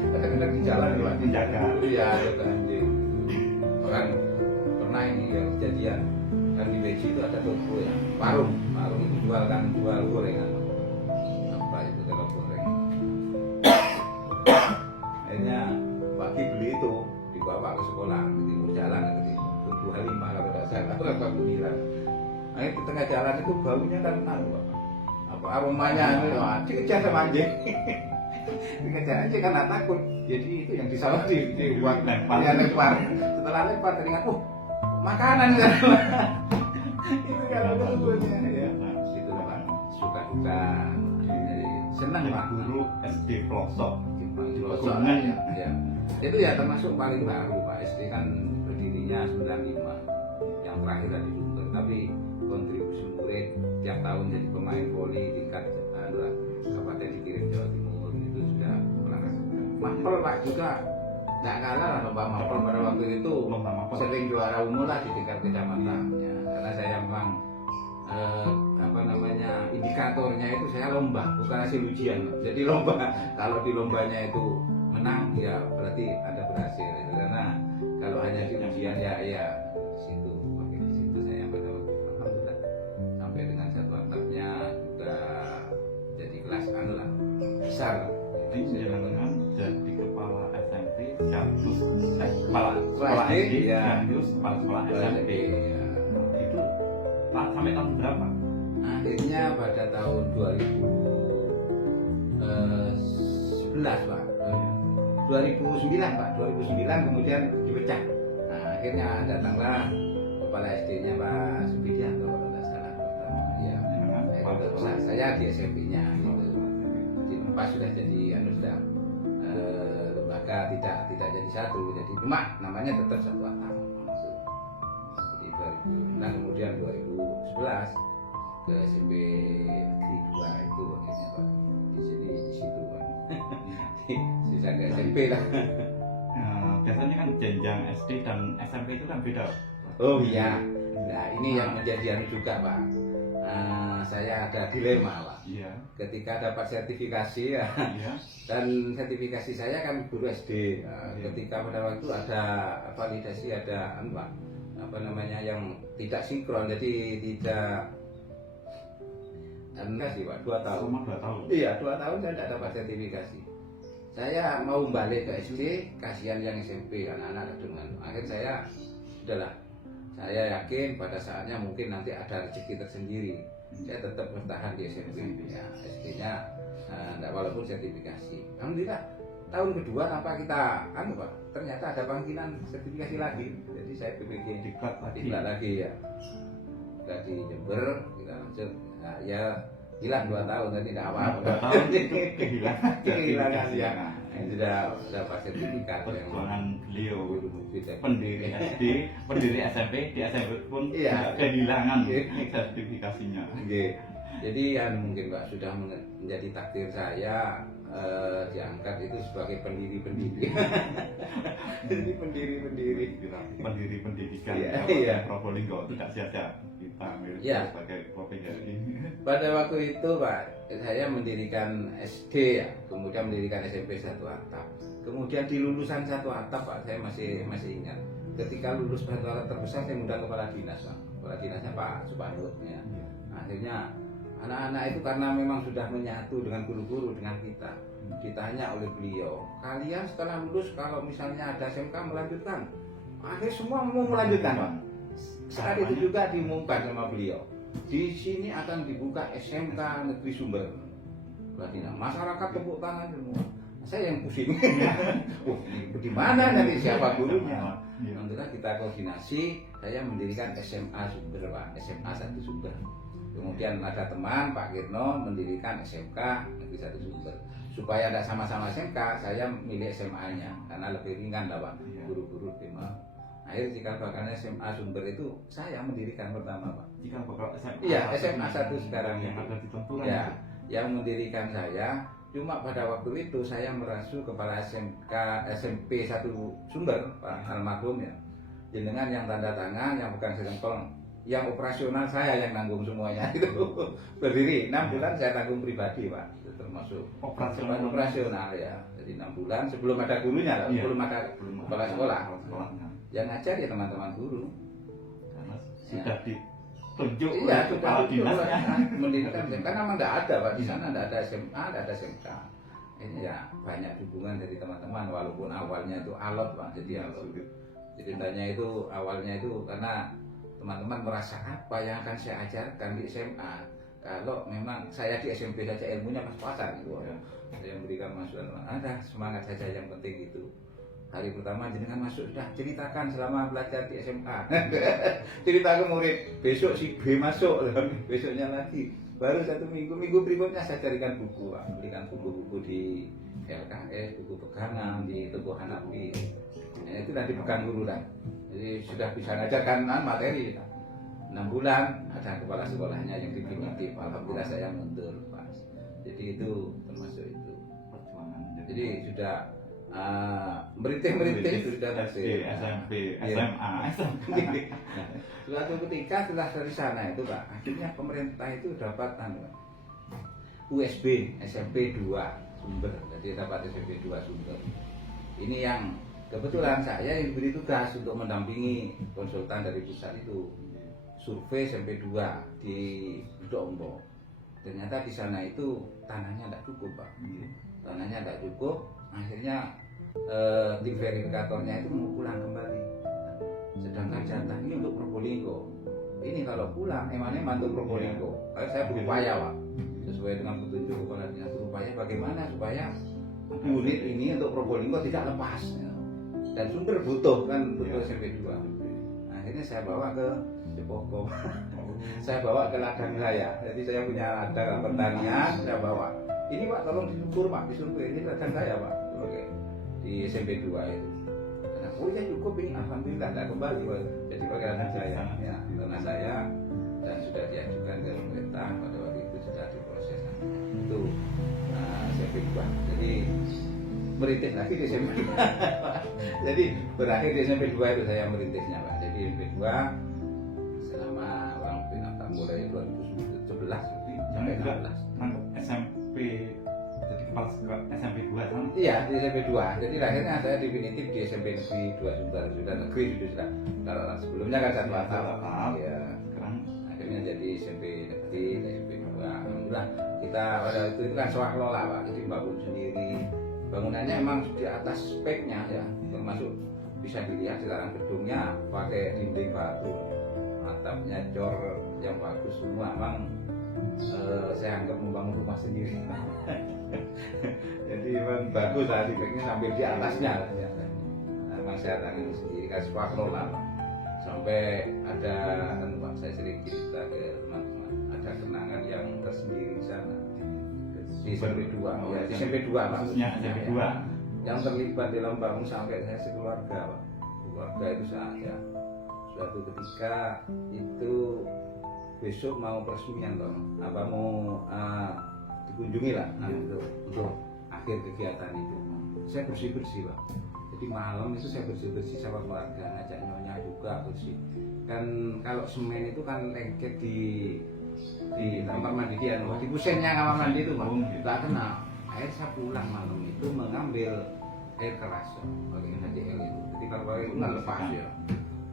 Kadang-kadang di jalan Pak menjaga. iya, ada anjing. Bahkan pernah ini ya kejadian kan di Beji itu ada toko ya, warung itu jual gorengan. Apa itu kalau goreng? Akhirnya pagi beli itu dibawa ke sekolah, di jalan ke Tugu Halimah kalau tidak salah, atau apa bilang. Akhirnya di tengah jalan itu baunya kan apa aromanya dikejar sama anjing. Dikejar anjing karena takut. Jadi itu yang disalah dibuat lempar. Setelah lempar teringat, makanan kan. Itu kalau kesukunya ya. Itu Pak, suka-suka. Jadi senang Pak. Guru SD pelosok. Pegunungan ya. Itu ya termasuk paling baru Pak. SD kan berdirinya 95. Yang terakhir dari Sumber. Tapi kontribusi murid tiap tahun jadi pemain voli tingkat kabupaten dikirim Jawa Timur itu sudah pernah rasakan. Mapel Pak juga nggak kalah lah lomba mapel pada waktu itu, sering juara umum lah di tingkat kecamatan ya. Karena saya memang indikatornya itu saya lomba bukan hasil ujian. Jadi lomba kalau di lombanya itu menang ya berarti ada berhasil itu. Karena kalau hanya di ujian ya situ saya pada waktu itu alhamdulillah sampai dengan satu atapnya udah jadi kelas lah besar. Jadi dengan jadi kepala SMP sekaligus kepala sekolah SD, SD ya. sekaligus kepala sekolah SMP. Ya. Itu sampai tahun berapa? Akhirnya pada tahun 2011 Pak. 2009 Pak. 2009 kemudian dipecah. Nah, akhirnya datanglah kepala SD-nya Pak Subidianto kalau tidak salah. Ya, saya di SMP-nya gitu. Jadi pas sudah jadi sudah lembaga tidak jadi satu, jadi cuma namanya tetap satu atap. Jadi 2009 kemudian 2011 ke SMP Negeri 2 itu akhirnya Pak. Di situ Pak. Sisa ke SMP lah. Biasanya kan jenjang SD dan SMP itu kan beda. Oh iya. Nah ini yang menjadi juga Pak. Saya ada dilema Pak. Iya. Ketika dapat sertifikasi ya. Iya. Dan sertifikasi saya kan guru SD. Ketika pada waktu ada validasi ada apa namanya yang tidak sinkron, jadi tidak enggak sih Pak, 2 tahun. Selama 2 tahun. Iya, 2 tahun saya tidak dapat sertifikasi. Saya mau balik ke SD, kasihan yang SMP, anak-anak dengan. Akhir saya sudahlah. Saya yakin pada saatnya mungkin nanti ada rezeki tersendiri. Saya tetap bertahan di SMP. Ya, SD-nya walaupun sertifikasi. Alhamdulillah. Tahun kedua tanpa kita Pak, ternyata ada panggilan sertifikasi lagi. Jadi saya PPG diklat lagi ya. Kita di Jember, kita langsung ya hilang 2 tahun tadi tidak apa-apa. 2 tahun itu kehilangan ya. Sudah dapat sertifikat. Perjuangan beliau Gitu. pendiri SD, pendiri SMP, di SMP pun Iya. kehilangan sertifikasinya. Jadi mungkin Pak sudah menjadi takdir saya diangkat itu sebagai pendiri-pendiri. Jadi pendiri-pendiri. Pendiri pendidikan. Iya. Probolinggo tidak sia-sia kita ambil sebagai profesi. Pada waktu itu Pak, saya mendirikan SD ya, kemudian mendirikan SMP 1 atap. Kemudian di lulusan 1 atap Pak, saya masih ingat. Ketika lulus 1 atap terbesar saya undang kepala dinas Pak. Kepala dinasnya Pak Supandut ya. Akhirnya anak-anak itu karena memang sudah menyatu dengan guru-guru dengan kita, ditanya oleh beliau, kalian setelah lulus kalau misalnya ada SMK melanjutkan? Akhirnya semua mau melanjutkan Pak. Saat itu juga diumumkan sama beliau, di sini akan dibuka SMK Negeri Sumber. Masyarakat tepuk tangan semua. Saya yang pusing. Di mana nanti siapa gurunya? Alhamdulillah kita koordinasi, saya mendirikan SMA Sumber Pak, SMA 1 Sumber. Kemudian ada teman Pak Kirno mendirikan SMK Negeri 1 Sumber. Supaya tidak sama-sama SMK, saya milih SMA-nya karena lebih ringan lah Pak, guru-guru tema. Akhir cikal bakal SMA Sumber itu saya mendirikan pertama Pak. Jika bakal SMA. Iya, SMA 1 sekarang yang itu. ada di Tempuran. Ya, yang mendirikan saya. Cuma pada waktu itu saya merasa kepala SMP 1 Sumber Pak almarhum ya. Jenengan yang tanda tangan, yang bukan serempel, yang operasional saya yang nanggung semuanya itu. Berdiri 6 bulan saya tanggung pribadi Pak. Itu termasuk operasional ya. Jadi 6 bulan sebelum ada gurunya, Iya. belum ada kepala sekolah. Sekolahnya. Yang ngajar ya teman-teman guru. Karena sudah ditunjuk Iya, oleh kepala dinasnya. mendirikan SMK kan memang tidak ada Pak di sana, tidak ada SMA, tidak ada SMK. Ini ya banyak dukungan dari teman-teman walaupun awalnya itu alot Pak, jadi alot. Ceritanya itu awalnya itu karena teman-teman merasa apa yang akan saya ajarkan di SMA kalau memang saya di SMP saja ilmunya pas-pasan gitu. Ya. Saya memberikan masukan, ada semangat saja yang penting itu. Hari pertama jenengan masuk sudah ceritakan selama belajar di SMA. Cerita ke murid, besok si B masuk, besoknya lagi. Baru 1 minggu, minggu berikutnya saya carikan buku, Pak. Belikan buku-buku di LKS, buku pegangan di Toko Hanafi. Ya, itu nanti pegang guru lah. Jadi sudah bisa ngajarkan materi. 6 bulan ada kepala sekolahnya yang definitif. Alhamdulillah saya mundur, Pak. Jadi itu termasuk itu. Perjuangan. Jadi sudah merintih sudah SD, SMP, SMA, SMP. Suatu ketika setelah dari sana itu Pak, akhirnya pemerintah itu dapat USB SMP 2 Sumber, jadi dapat SMP 2 Sumber. Ini yang kebetulan saya yang diberi tugas untuk mendampingi konsultan dari pusat itu survei SMP 2 di Dombo. Ternyata di sana itu tanahnya tidak cukup Pak, tanahnya tidak cukup. Akhirnya tim verifikatornya itu mau pulang kembali. Sedangkan jatah ini untuk Probolinggo. Ini kalau pulang eman-eman untuk Probolinggo. Saya berupaya Pak, sesuai dengan petunjuk kepala dinas, berupaya bagaimana supaya unit ini untuk Probolinggo tidak lepas. Dan Sumber butuh kan untuk SMP 2. Akhirnya saya bawa ke Jepoko. Saya bawa ke ladang saya. Jadi saya punya ladang pertanian, saya bawa. Ini Pak tolong diukur Pak, disurvei ini ladang saya Pak. Oke. Di SMP 2 itu. Nah, oh ya cukup ini alhamdulillah tidak kembali Pak. Jadi pakai ladang saya, ya, tanah saya dan sudah diajukan ke pemerintah pada waktu itu sudah diproses. Itu SMP 2. Jadi merintis lagi di SMP 2. Jadi berakhir di SMP 2 itu saya merintisnya Pak. Jadi SMP 2 selama mulai 2011 sampai 16. Nangkep SMP jadi kepala sekolah SMP 2 kan? Iya di SMP 2. Jadi akhirnya saya definitif di SMP Negeri 2 Sumber, sudah negeri sudah. Kalau sebelumnya kan satu atap. Iya. Sekarang Akhirnya jadi SMP Negeri, SMP 2. Alhamdulillah kita pada itu kan swakelola Pak. Jadi bangun sendiri. Bangunannya emang di atas speknya ya, termasuk bisa dilihat sekarang gedungnya pakai dinding batu, atapnya cor yang bagus semua. Emang saya anggap membangun rumah sendiri. Jadi memang bagus lah, speknya sambil di atasnya. Memang saya tangani sendiri kan swakelola. Sampai ada Pak, saya sering cerita ke teman-teman, ada kenangan yang tersendiri di sana. Di SMP 2, ya di SMP 2 maksudnya SMP 2 yang terlibat dalam bangun sampai saya sekeluarga Pak. Keluarga itu saya. Suatu ketika itu besok mau peresmian toh, apa mau dikunjungi lah untuk akhir kegiatan itu. Saya bersih-bersih Pak. Jadi malam itu saya bersih-bersih sama keluarga, ngajak nyonya juga bersih. Kan kalau semen itu kan lengket di kamar mandi dia, di kusennya kamar mandi itu Pak. Nggak kenal. Akhirnya saya pulang malam itu mengambil air keras, pakai HCL itu. Jadi kalau pakai itu nggak lepas ya.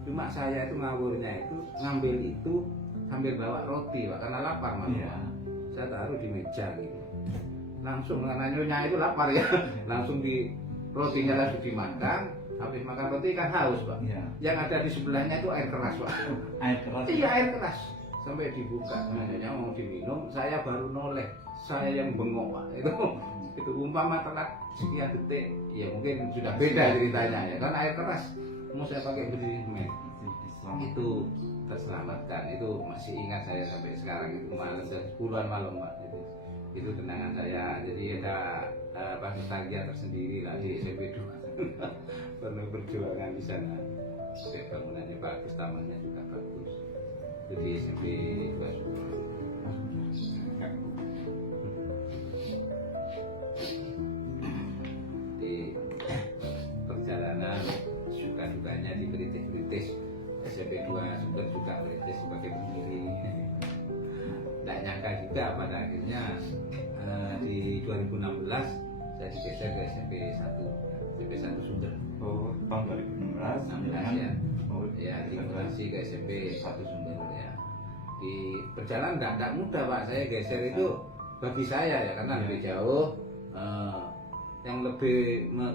Cuma saya itu ngawurnya itu ngambil itu sambil bawa roti Pak, karena lapar malam. Saya taruh di meja gitu. Langsung karena nyonya itu lapar ya, langsung di rotinya langsung dimakan. Habis makan roti kan haus Pak. Yang ada di sebelahnya itu air keras Pak. Air keras? Iya air keras. Sampai dibuka, nyonya mau diminum, saya baru noleh, saya yang bengok Pak. Itu umpama telat sekian detik, ya mungkin sudah beda ceritanya ya. Kan air keras mau saya pakai berdiri semen. Itu terselamatkan, itu masih ingat saya sampai sekarang. Itu malam 10-an malam Pak. Itu kenangan saya. Jadi ada nostalgia tersendiri lah di SMP 2. Penuh perjuangan di sana. bangunannya bagus, tamannya juga bagus. Itu di SMP 2 Sumber. Di perjalanan suka dukanya diberitis-beritis. SMP 2 Sumber juga beritis sebagai pendiri. Tidak nyangka juga pada akhirnya di 2016 saya digeser ke SMP 1 Sumber. Oh, tahun 2016 ya. Oh, Ya, dimutasi ke SMP 1 Sumber ya. Di perjalanan tidak mudah Pak, saya geser itu bagi saya ya karena lebih jauh. Yang lebih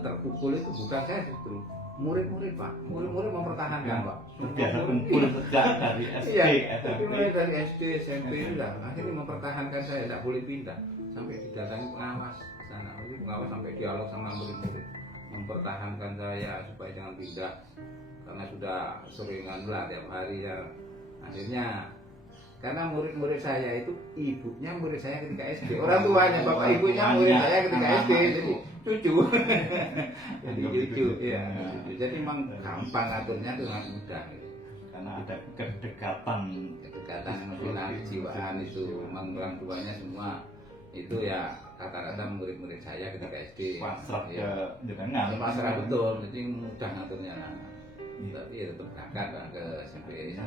terpukul itu bukan saya justru murid-murid Pak, murid-murid mempertahankan Pak. Biasa kumpul sejak dari SD, Iya, SMP. tapi mulai dari SD, SMP sudah akhirnya mempertahankan saya tidak boleh pindah sampai didatangi pengawas di sana. Jadi pengawas sampai dialog sama murid-murid mempertahankan saya supaya jangan pindah karena sudah seringan lah tiap hari ya. Akhirnya karena murid-murid saya itu ibunya murid saya ketika SD, orang tuanya bapak ibunya murid saya ketika SD, jadi cucu. Jadi cucu, ya. Jadi memang gampang aturnya itu sangat mudah. Karena ada kedekatan Emosional, kejiwaan itu memang orang tuanya semua itu ya rata-rata murid-murid saya ketika SD. pasrah ke Ya. jenengan. Pasrah betul, jadi mudah ngaturnya. Tapi ya tetap berangkat lah ke SMP 1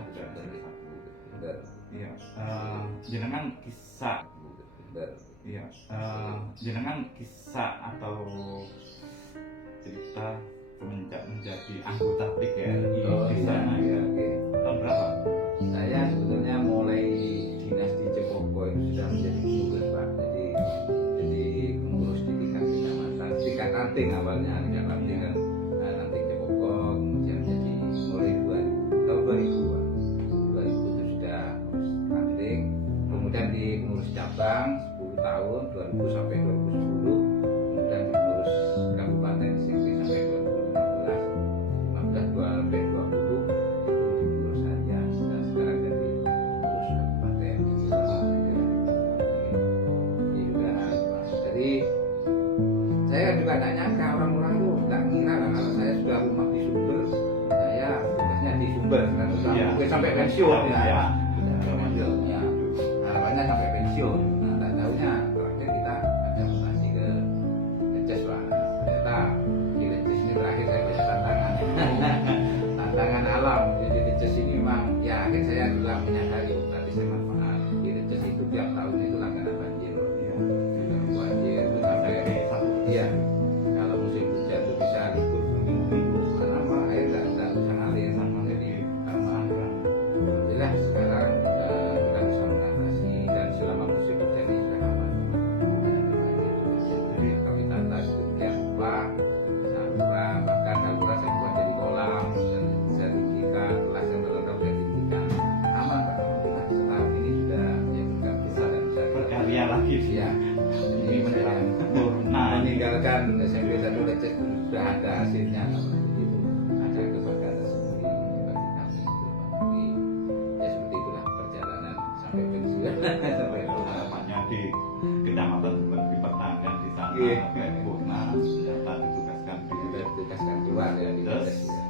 Sumber. Iya. Jenengan kisah. Iya. Jenengan kisah atau cerita semenjak menjadi anggota PGRI di sana ya. Tahun berapa? Saya sebetulnya mulai dinas di Cepoko itu sudah menjadi pengurus Pak. Jadi pengurus di tingkat kecamatan, tingkat ranting awalnya tingkat ranting kan, ranting Cepoko, kemudian jadi mulai 2000 tahun 2000 Pak. 2000 itu sudah ranting, kemudian di pengurus cabang 10 tahun 2000 sampai 2010, kemudian di pengurus kabupaten di sini sampai 2015, 15 sampai 20 pengurus saja. Dan sekarang jadi pengurus kabupaten di Udahan. Jadi saya juga tidak nyangka orang-orang itu tidak ngira lah kalau saya sudah rumah di Sumber, saya tugasnya di Sumber kan mungkin sampai pensiun ya. Ya. Harapannya sampai pensiun. Nah, tak tahunya terakhir kita ada mutasi ke Leces Pak. Ternyata di Leces ini terakhir saya banyak tantangan. Tantangan alam. Jadi Leces ini memang ya akhir saya juga menyadari berarti saya manfaat. Di Leces itu tiap tahun itu langganan banjir. Banjir itu sampai iya. Kalau musim hujan itu bisa libur berminggu-minggu karena apa air tidak bisa ngalir sama jadi tambah. Alhamdulillah sekarang kita bisa mengatasi dan selama musim hujan ini sudah aman. Jadi kami tata sedemikian rupa, saluran bahkan saluran saya buat jadi kolam dan bisa tinggikan, kelas yang terlalu saya tinggikan. Aman Pak, alhamdulillah setelah ini sudah ya juga bisa dan bisa Berkarya lagi sih. ya. Ini menjelang sempurna. Meninggalkan SMP 1 Leces sudah ada hasilnya seperti itu, ada kebanggaan tersendiri bagi kami itu. Jadi ya seperti itulah perjalanan sampai pensiun sampai Harapannya di kecamatan Sumber dipertahankan di sana. Iya. Sempurna. Ternyata ditugaskan di kita ditugaskan keluar ya di Terus? Leces ya.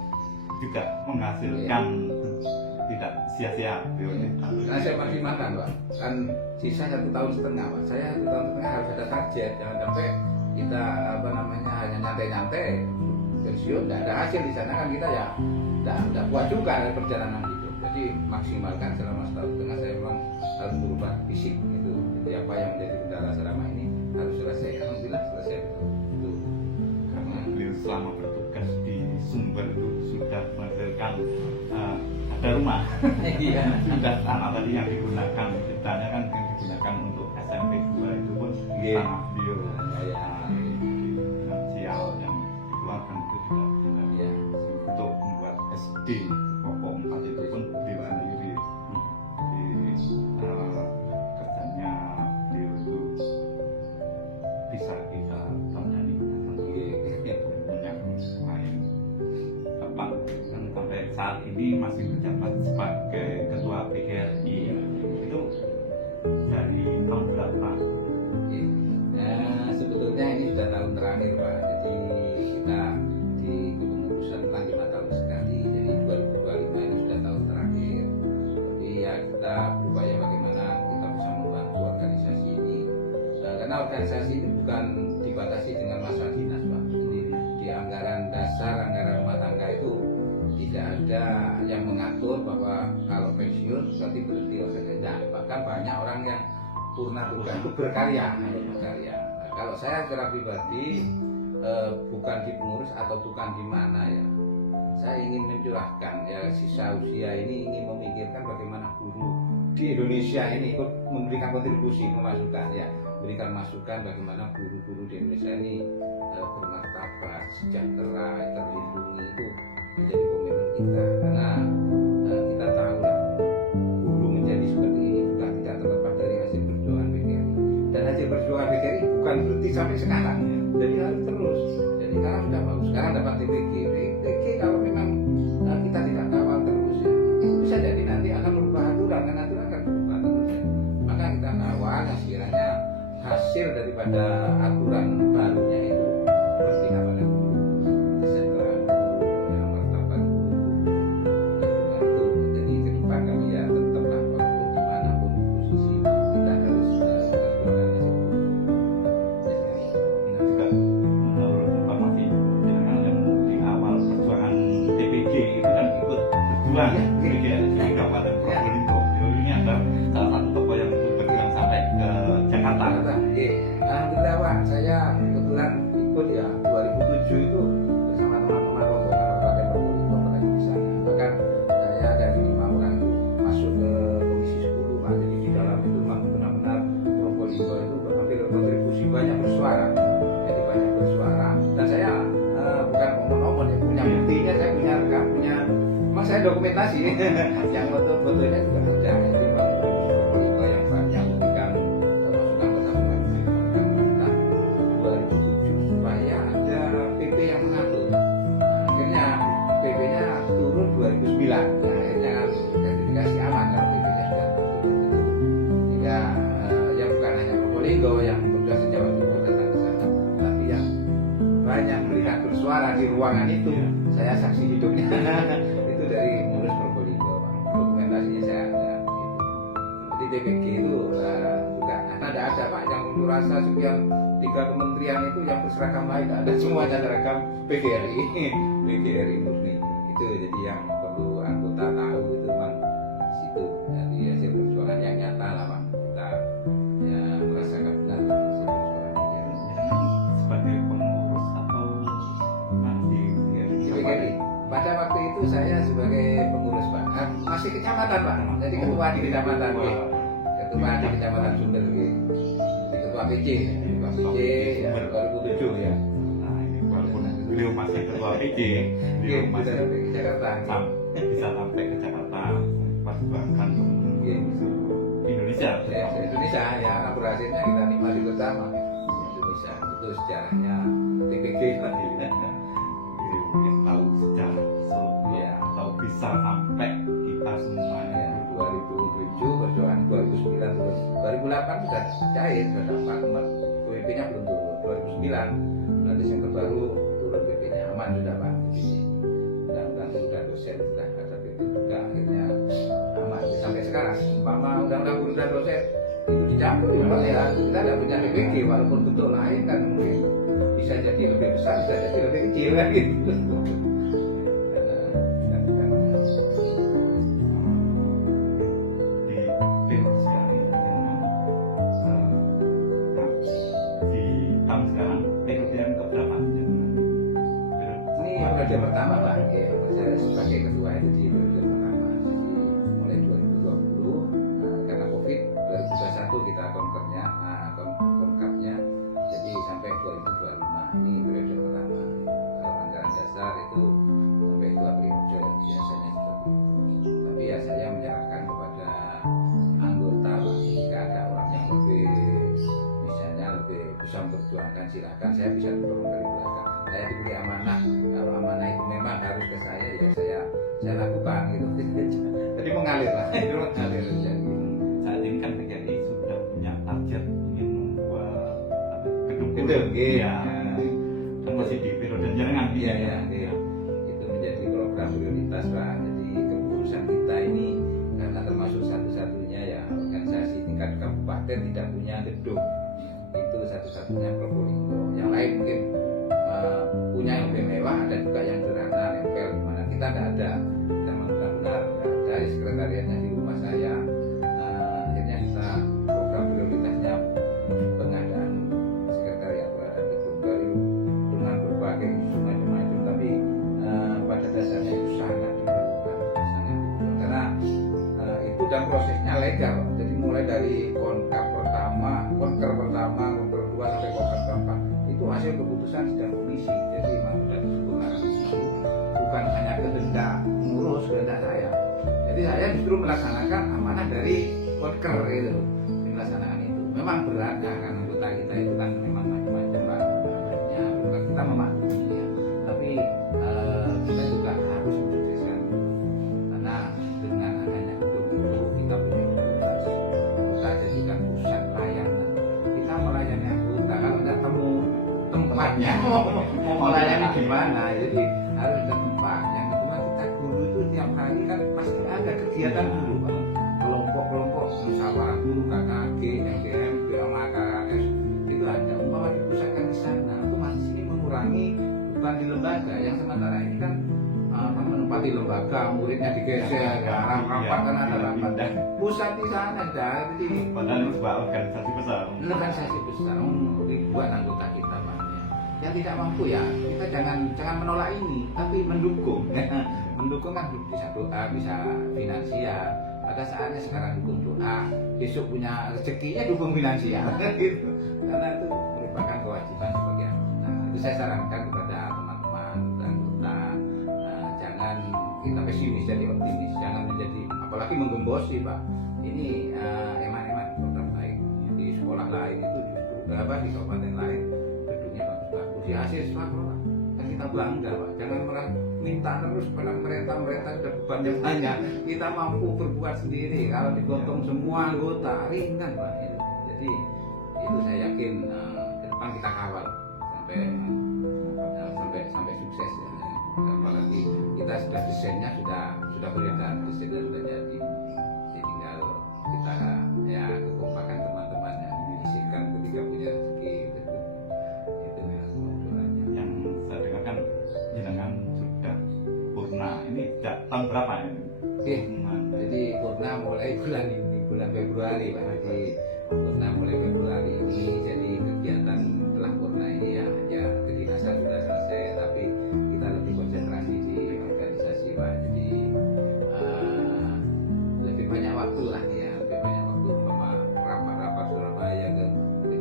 juga menghasilkan tidak sia-sia. Karena saya masih makan Pak, kan sisa 1,5 tahun Pak. Saya 1,5 tahun harus ada target, jangan sampai kita apa namanya hanya nyantai-nyantai pensiun tidak ada hasil di sana kan kita ya tidak puas juga dari perjalanan hidup. Jadi maksimalkan selama 1,5 tahun saya memang harus berubah fisik itu. Jadi apa yang menjadi kendala selama ini harus selesai. Alhamdulillah selesai itu. Karena beliau selama bertugas di Sumber itu sudah menghasilkan ada rumah. Iya. Sudah tanah tadi yang digunakan, ceritanya kan yang digunakan untuk SMP 2 itu pun Iya. tanah beliau. Ya. Finansial yang dikeluarkan itu juga Iya. untuk membuat SD pokok 4 itu pun beliau sendiri. Jadi kerjanya beliau itu bisa kita tandani punya lain. Bapak kan sampai saat ini masih menjabat sebagai ketua PGRI itu dari tahun berapa? Nah, sebetulnya ini sudah tahun terakhir Pak. Jadi kita di kepengurusan kan 5 tahun sekali. Jadi kita berupaya bagaimana kita bisa membantu organisasi ini. Karena organisasi ini bukan dibatasi dengan masa dinas, Pak. Jadi di anggaran dasar, anggaran rumah tangga itu tidak ada yang mengatur bahwa kalau pensiun berarti berhenti organisasi. Nah, bahkan banyak orang yang purna tugas itu berkarya. Nah, kalau saya secara pribadi bukan di pengurus atau bukan di mana ya, saya ingin mencurahkan ya sisa usia ini ingin memikirkan bagaimana guru di Indonesia ini ikut memberikan kontribusi, memasukkan ya, berikan masukan bagaimana guru-guru di Indonesia ini bermartabat, sejahtera, terlindungi, itu menjadi komitmen kita. Karena kita tahu lah guru menjadi seperti ini juga tidak terlepas dari hasil perjuangan PGRI, dan hasil perjuangan PGRI bukan berhenti sampai sekarang, jadi harus terus. Jadi sekarang sudah bagus, sekarang dapat TPG kalau memang kita tidak kawal terus ya, bisa jadi nanti akan merubah aturan, dan aturan akan berubah terus ya. Maka kita kawal yang sekiranya hasil daripada aturan barunya itu berpihak pada guru, kesejahteraan guru, yang martabat guru, itu. Jadi ke depan kami ya tetaplah walaupun dimanapun posisi kita harus berjuang. Juga menurut informasi dengan yang di awal perjuangan TPJ itu kan ikut berjuang di Kabupaten Probolinggo. Ini adalah salah satu tokoh yang ikut berjuang sampai ke Jakarta. Alhamdulillah Pak, saya kebetulan ikut ya 2007 itu bersama teman-teman rombongan Kabupaten Probolinggo pernah di sana. Bahkan saya dari 5 orang itu masuk ke komisi 10 Pak. Jadi di dalam itu memang benar-benar Probolinggo itu hampir kontribusi banyak bersuara. Jadi banyak bersuara. Dan saya bukan omong-omong ya, punya buktinya, saya punya rekam, punya, memang saya dokumentasi yang foto-fotonya juga ada. Jadi Probolinggo yang banyak memberikan masukan kepada pemerintah 2007 supaya ada PP yang mengatur. Akhirnya PP-nya turun 2009. Nah, akhirnya sertifikasi aman kalau PP-nya sudah turun. Sehingga ya bukan hanya Probolinggo yang berjuang se-Jawa Timur datang ke sana, tapi yang banyak memberikan bersuara di ruangan itu. Saya saksi hidupnya itu dari pengurus Probolinggo, dokumentasinya saya ada gitu. Jadi TPG itu juga karena ada Pak yang unjuk rasa sekian 3 kementerian itu yang berseragam lain, ada semuanya seragam PGRI PGRI murni itu. Jadi yang perlu anggota tahu itu memang di situ. Jadi hasil perjuangan yang nyata lah Pak, kita ya merasakan benar hasil perjuangan PGRI. Sebagai pengurus atau nanti PGRI pada waktu itu saya sebagai pengurus Pak, masih kecamatan Pak, jadi ketua di kecamatan, ketua di kecamatan Sumber, jadi ketua PJ ya 2007 ya. Nah, ini walaupun beliau masih ketua PJ, beliau Iya, masih bisa ke Jakarta. bisa sampai ke Jakarta memperjuangkan Indonesia. Ya, Indonesia ya, berhasilnya kita nikmati bersama Indonesia. Itu sejarahnya TPG tadi. Mungkin tahu sejarah Ya. atau bisa sampai kita semuanya. Ya, 2007 perjuangan 2009 terus 2008 sudah cair, sudah dapat WP-nya belum turun. 2009 bulan Desember baru turun WP-nya, aman sudah Pak. Jadi undang-undang guru dan dosen sudah ada WP juga, akhirnya aman sampai sekarang. Umpama undang-undang guru dan dosen itu dicabut ya, kita tidak punya PPG walaupun bentuk lain kan mungkin bisa jadi lebih besar, bisa jadi lebih kecil kan gitu. Di film sekali di tahun sekarang periode yang keberapa? Ini periode pertama Pak, ya, saya sebagai ketua itu di periode pertama. Jadi mulai 2020 karena COVID 2021 kita konkernya, konkapnya, jadi sampai 2025 ini periode pertama. Kalau anggaran dasar itu sampai 2 periode biasanya seperti itu. Tapi ya saya menyerahkan kepada anggota Pak, jika ada orang yang lebih misalnya lebih bisa memperjuangkan silahkan, saya bisa dorong dari belakang. Saya diberi amanah, kalau amanah itu memang harus ke saya ya saya lakukan gitu. Jadi mengalir lah, itu mengalir aja gitu. Saat ini kan PGRI sudah punya target ingin membuat gedung Gedung, iya. kan masih di periode jenengan. Iya ya, itu menjadi program prioritas Pak. Jadi keputusan kita ini karena termasuk satu-satunya beda Pak. Jadi mulai dari konker pertama konker kedua sampai konker keempat itu hasil keputusan sidang komisi. Jadi memang sudah disempurnakan itu, bukan hanya kehendak ngurus kehendak saya. Jadi saya justru melaksanakan amanah dari konker itu, melaksanakan itu. Memang berat ya, kan anggota kita itu kan memang macam-macam Pak. Ya, kita memahami ya. Tapi kita juga harus menjelaskan karena dengan adanya gedung itu kita punya fasilitas, kita jadikan pusat layanan. Kita melayani anggota kalau ada tempatnya mau melayani gimana, jadi harus ada tempat. Yang kedua kita guru itu tiap hari kan pasti ada kegiatan dulu Pak. Kelompok-kelompok musyawarah guru, KKG, MDM, BMA, KKS itu ada. Umpama dipusatkan di sana, otomatis ini mengurangi beban di lembaga yang sementara ini kan menempati lembaga, muridnya digeser, rapat kan ada rapat. Pusat di sana dah, jadi padahal itu sebuah organisasi besar. organisasi besar, ribuan anggota kita Pak. Yang tidak mampu ya kita jangan menolak ini, tapi mendukung. Mendukung kan bisa doa, bisa finansial. Pada saatnya sekarang dukung doa, besok punya rezekinya dukung finansial. Gitu. Karena itu merupakan kewajiban sebagai anggota. Itu saya sarankan kepada teman-teman anggota, jangan kita pesimis jadi optimis, jangan menjadi apalagi menggembosi Pak. Ini eman-eman program lain di sekolah lain itu justru di kabupaten lain gedungnya bagus-bagus. Ya hasil sekolah kan kita bangga Pak. Jangan malah minta terus pada mereka sudah bebannya banyak. Kita mampu berbuat sendiri. Kalau digotong semua anggota ringan Pak. Itu. Jadi itu saya yakin ke depan kita kawal sampai sukses ya. Apalagi kita sudah desainnya sudah beredar, desainnya sudah jadi. Tinggal kita ya kekompakan teman-temannya diisikan ketika punya rezeki gitu. Itu memang kebetulannya. Yang saya dengar kan jenengan sudah purna. Ini sejak tahun berapa ini? Jadi purna mulai bulan Februari Pak. Jadi purna mulai Februari ini, jadi kegiatan setelah purna ini ya kedinasan sudah selesai, tapi kita lebih konsentrasi di organisasi Pak. Jadi lebih banyak waktu lah ya, lebih banyak waktu sama rapat-rapat Surabaya ke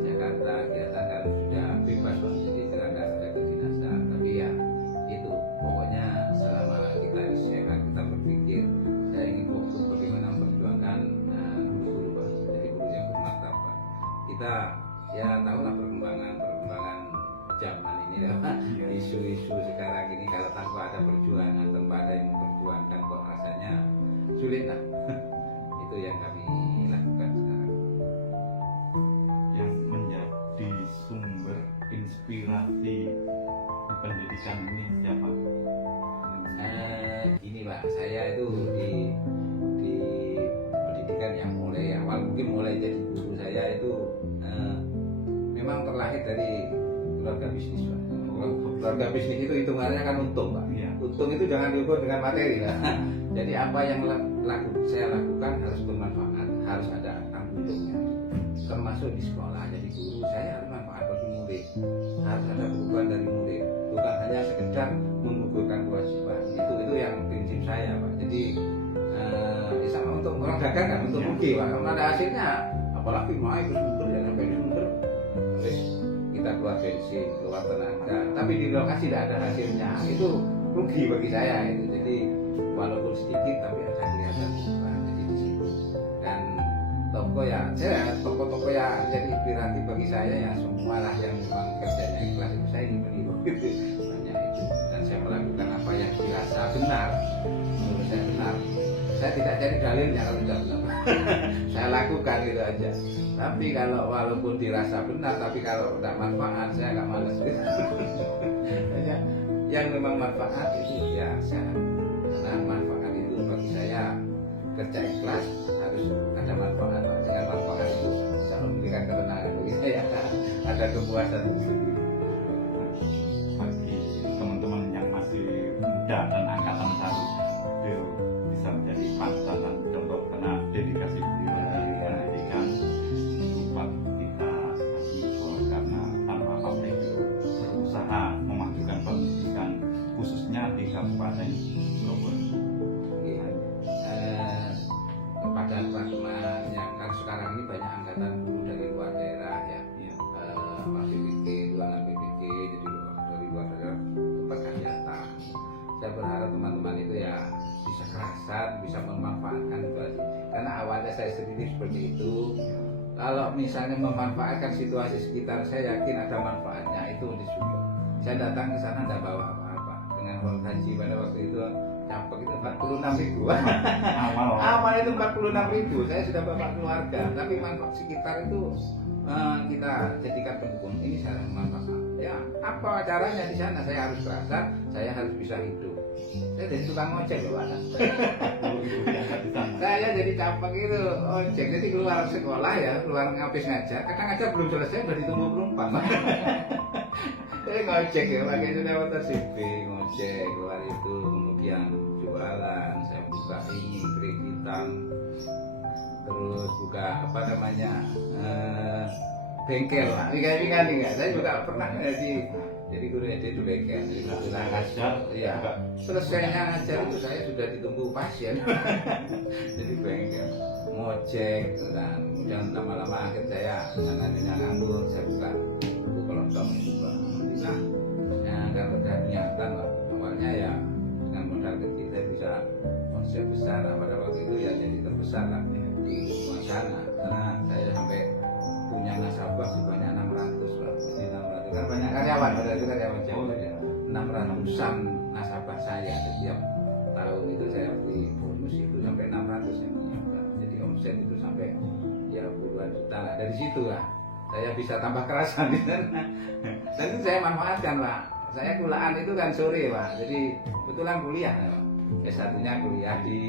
Jakarta, kegiatan kalau sudah bebas Pak. Jadi tidak ada kedinasan, tapi ya itu pokoknya selama kita sehat kita berpikir saya ingin fokus bagaimana memperjuangkan guru-guru Pak. Jadi guru yang bermartabat. Kita ya tahulah perkembangan zaman ini ya Pak. Isu-isu sekarang ini kalau tanpa ada perjuangan, tanpa ada yang memperjuangkan kok rasanya sulit lah. Itu yang kami lakukan sekarang. Yang menjadi sumber inspirasi di pendidikan ini siapa? Gini Pak, saya itu di pendidikan yang mulai awal mungkin mulai jadi guru saya itu memang terlahir dari keluarga bisnis Pak. Keluarga bisnis itu hitungannya kan untung Pak. Iya. Untung itu jangan diukur dengan materi lah. Jadi apa yang saya lakukan harus bermanfaat, harus ada tanggungannya. Termasuk di sekolah. Jadi guru saya harus manfaat bagi murid, harus ada perubahan dari murid, bukan hanya sekedar mengukurkan kewajiban. Itu yang prinsip saya Pak. Jadi sama untuk orang dagang kan untuk rugi Pak. Kalau ada hasilnya, apalagi mau itu sumber dan sampai sumber, terus kita keluar bensin, keluar tenaga, tapi di lokasi tidak ada hasilnya, itu rugi bagi saya itu. Jadi walaupun sedikit tapi ada kelihatan perubahan. Jadi di situ. Dan toko ya, toko-toko ya jadi inspiratif bagi saya ya, semua lah yang memang kerjanya ikhlas itu saya ingin meniru gitu. Banyak itu. Dan saya melakukan apa yang dirasa benar, menurut saya benar. Saya tidak cari dalilnya kalau tidak benar. Saya lakukan gitu aja. Tapi kalau walaupun dirasa benar, tapi kalau tidak manfaat, saya agak males. Yang memang manfaat itu ya saya. Nah manfaat itu bagi saya kerja ikhlas harus ada manfaat. Dengan manfaat itu bisa memberikan ketenangan bagi saya. Ada kepuasan sendiri. Bagi teman-teman yang masih muda dan angkatan baru, itu bisa menjadi panutan dan contoh karena dedikasi beliau di pendidikan itu buat kita mahasiswa, karena tanpa pabrik itu berusaha memajukan pendidikan khususnya di Kabupaten Surabaya. Kepada teman-teman yang itu. Kalau misalnya memanfaatkan situasi sekitar, saya yakin ada manfaatnya itu di Solo. Saya datang ke sana tidak bawa apa-apa. Dengan uang haji pada waktu itu capek itu 46.000. Awal itu 46.000. Saya sudah bawa keluarga. Tapi manfaat sekitar itu kita jadikan pendukung. Ini saya manfaat. Ya, apa caranya di sana? Saya harus berasa, saya harus bisa hidup. Saya jadi tukang ojek loh, Pak. Saya jadi capek itu ojek. Jadi keluar sekolah ya, keluar ngabis ngajar. Kadang ngajar belum selesai udah ditunggu penumpang. Saya ngojek ya, pakai sudah motor CB, ngojek keluar itu, kemudian jualan. Saya buka ini kreditan, terus buka apa namanya bengkel lah. Ingat enggak? Saya juga pernah jadi guru SD itu bengkel. Jadi ngajar, ya. Selesainya ngajar itu saya sudah ditunggu pasien. Jadi bengkel, ngojek, dan kemudian lama-lama akhirnya saya anaknya nganggur, saya buka kelontong itu. Nah, kalau udah niatan lah. Awalnya ya dengan modal kecil saya bisa konsep besar. Nah, pada waktu itu ya jadi terbesar lah di sana. Karena saya sampai punya nasabah sebanyak 600 lah. Jadi 600 kan banyak karyawan, pada itu karyawan jauh ya. 600-an nasabah saya setiap tahun itu saya beli bonus itu sampai 600 ya. Jadi omset itu sampai ya puluhan juta lah. Dari situ lah saya bisa tambah kerasan di sana. Dan itu saya manfaatkan Pak. Saya kulaan itu kan sore Pak. Jadi kebetulan kuliah ya, Pak. S1-nya kuliah di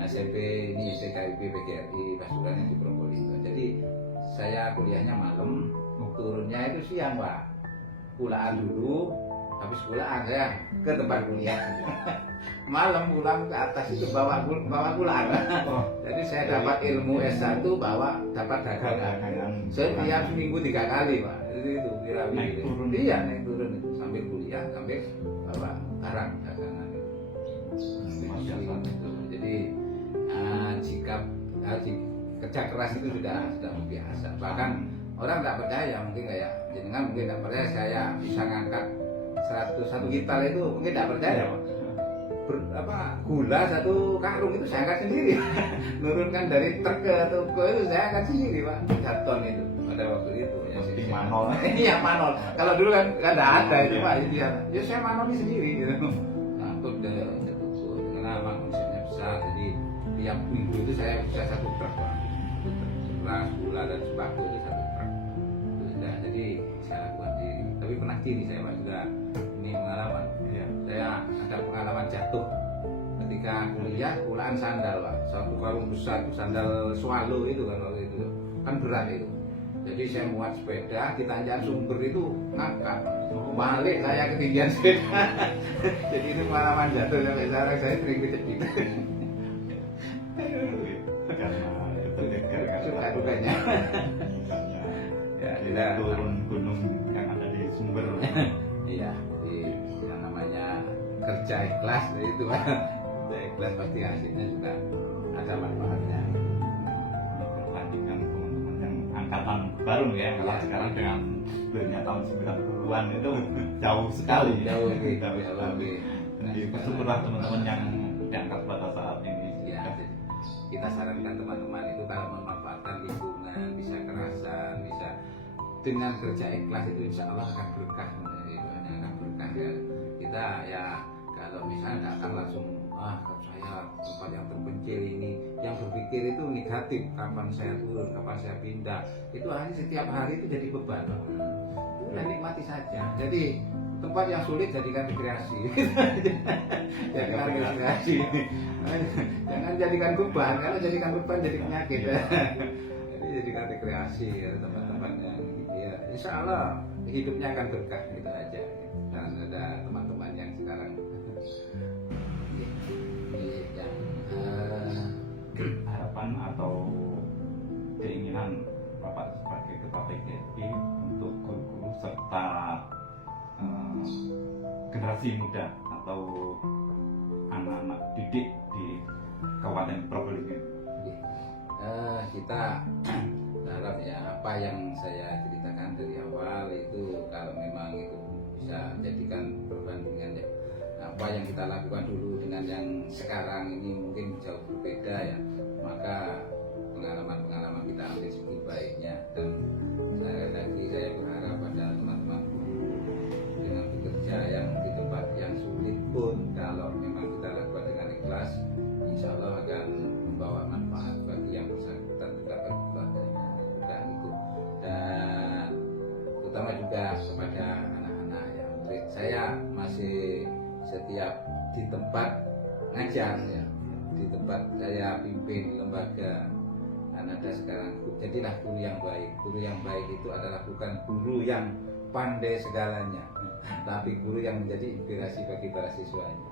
SMP ini STKIP PGRI Pasuruan yang di Probolinggo. Jadi saya kuliahnya malam, turunnya itu siang Pak. Kulaan dulu, habis kulaan saya ke tempat kuliah. Malam pulang ke atas itu bawa kulaan. Jadi saya dapat ilmu S1 dapat dagangan. Saya tiap seminggu 3 kali Pak. Itu kira-kira. Naik turun. Iya naik turun itu sambil kuliah sambil bawa barang dagangan itu. Jadi sikap kerja keras itu sudah biasa. Bahkan orang tidak percaya, mungkin kayak jenengan mungkin tidak percaya saya bisa ngangkat 1 kintal itu mungkin tidak percaya Pak. Gula 1 karung itu saya angkat sendiri. Nurunkan dari truk ke toko itu saya angkat sendiri Pak. 3 ton itu pada waktu itu ya. Seperti manol. Iya manol. Kalau dulu kan tidak ada itu Pak. Ya saya manoli sendiri gitu. Takut deh karena memang konsepnya besar. Jadi tiap minggu itu saya bisa 1 truk Pak. Beras, gula dan sembako itu 1 truk. Sudah, jadi saya lakukan sendiri. Tapi pernah kiri saya Pak juga. Ini pengalaman. Ya. Saya ada pengalaman jatuh ketika kuliah kulaan sandal Pak. 1 karung besar itu sandal swallow itu kan waktu itu kan berat itu. Jadi saya muat sepeda di tanjakan Sumber itu ngangkat. Balik saya ketinggian sepeda. Jadi itu pengalaman jatuh sampai sekarang saya sering kejepit. Suka dukanya. Ya, tidak turun gunung yang ada di Sumber. Iya, jadi yang namanya kerja ikhlas itu Pak. Kerja ikhlas pasti hasilnya juga ada manfaatnya. Perbandingan teman-teman yang angkatan baru ya, kalau sekarang dengan dunia tahun 90-an itu jauh sekali. Jauh lebih. Jadi bersyukurlah teman-teman yang diangkat pada saat ini. Ya, kita sarankan teman-teman itu kalau memanfaatkan lingkungan, bisa kerasan, bisa dengan kerja ikhlas itu insya Allah akan berkah. Akan berkah ya. Kita ya kalau misalnya datang langsung saya tempat yang terpencil ini, yang berpikir itu negatif, kapan saya turun, kapan saya pindah, itu setiap hari itu jadi beban. Itu nikmati saja. Jadi tempat yang sulit jadikan rekreasi. Jadikan rekreasi. Jangan jadikan beban, karena jadikan beban jadi penyakit. Jadi jadikan rekreasi ya teman-teman yang ya insya Allah hidupnya akan berkah gitu aja. Dan ada teman-teman yang sekarang harapan atau keinginan Bapak sebagai Ketua PGRI untuk guru-guru serta generasi muda atau anak-anak didik di Kabupaten Probolinggo. Kita berharap ya apa yang saya ceritakan dari awal itu kalau memang itu bisa jadikan perbandingan ya, apa yang kita lakukan dulu dengan yang sekarang ini mungkin jauh berbeda ya, maka pengalaman kita ambil segi baiknya. Dan saya berharap pada teman-teman guru dengan bekerja yang di tempat yang sulit pun, kalau memang kita lakukan dengan ikhlas, insya Allah akan membawa manfaat bagi yang bersangkutan juga bagi keluarganya juga gitu. Dan terutama juga kepada anak-anak yang murid saya masih setiap di tempat ngajar ya, di tempat saya pimpin lembaga Ananda sekarang, jadilah guru yang baik. Guru yang baik itu adalah bukan guru yang pandai segalanya, tapi guru yang menjadi inspirasi bagi para siswanya.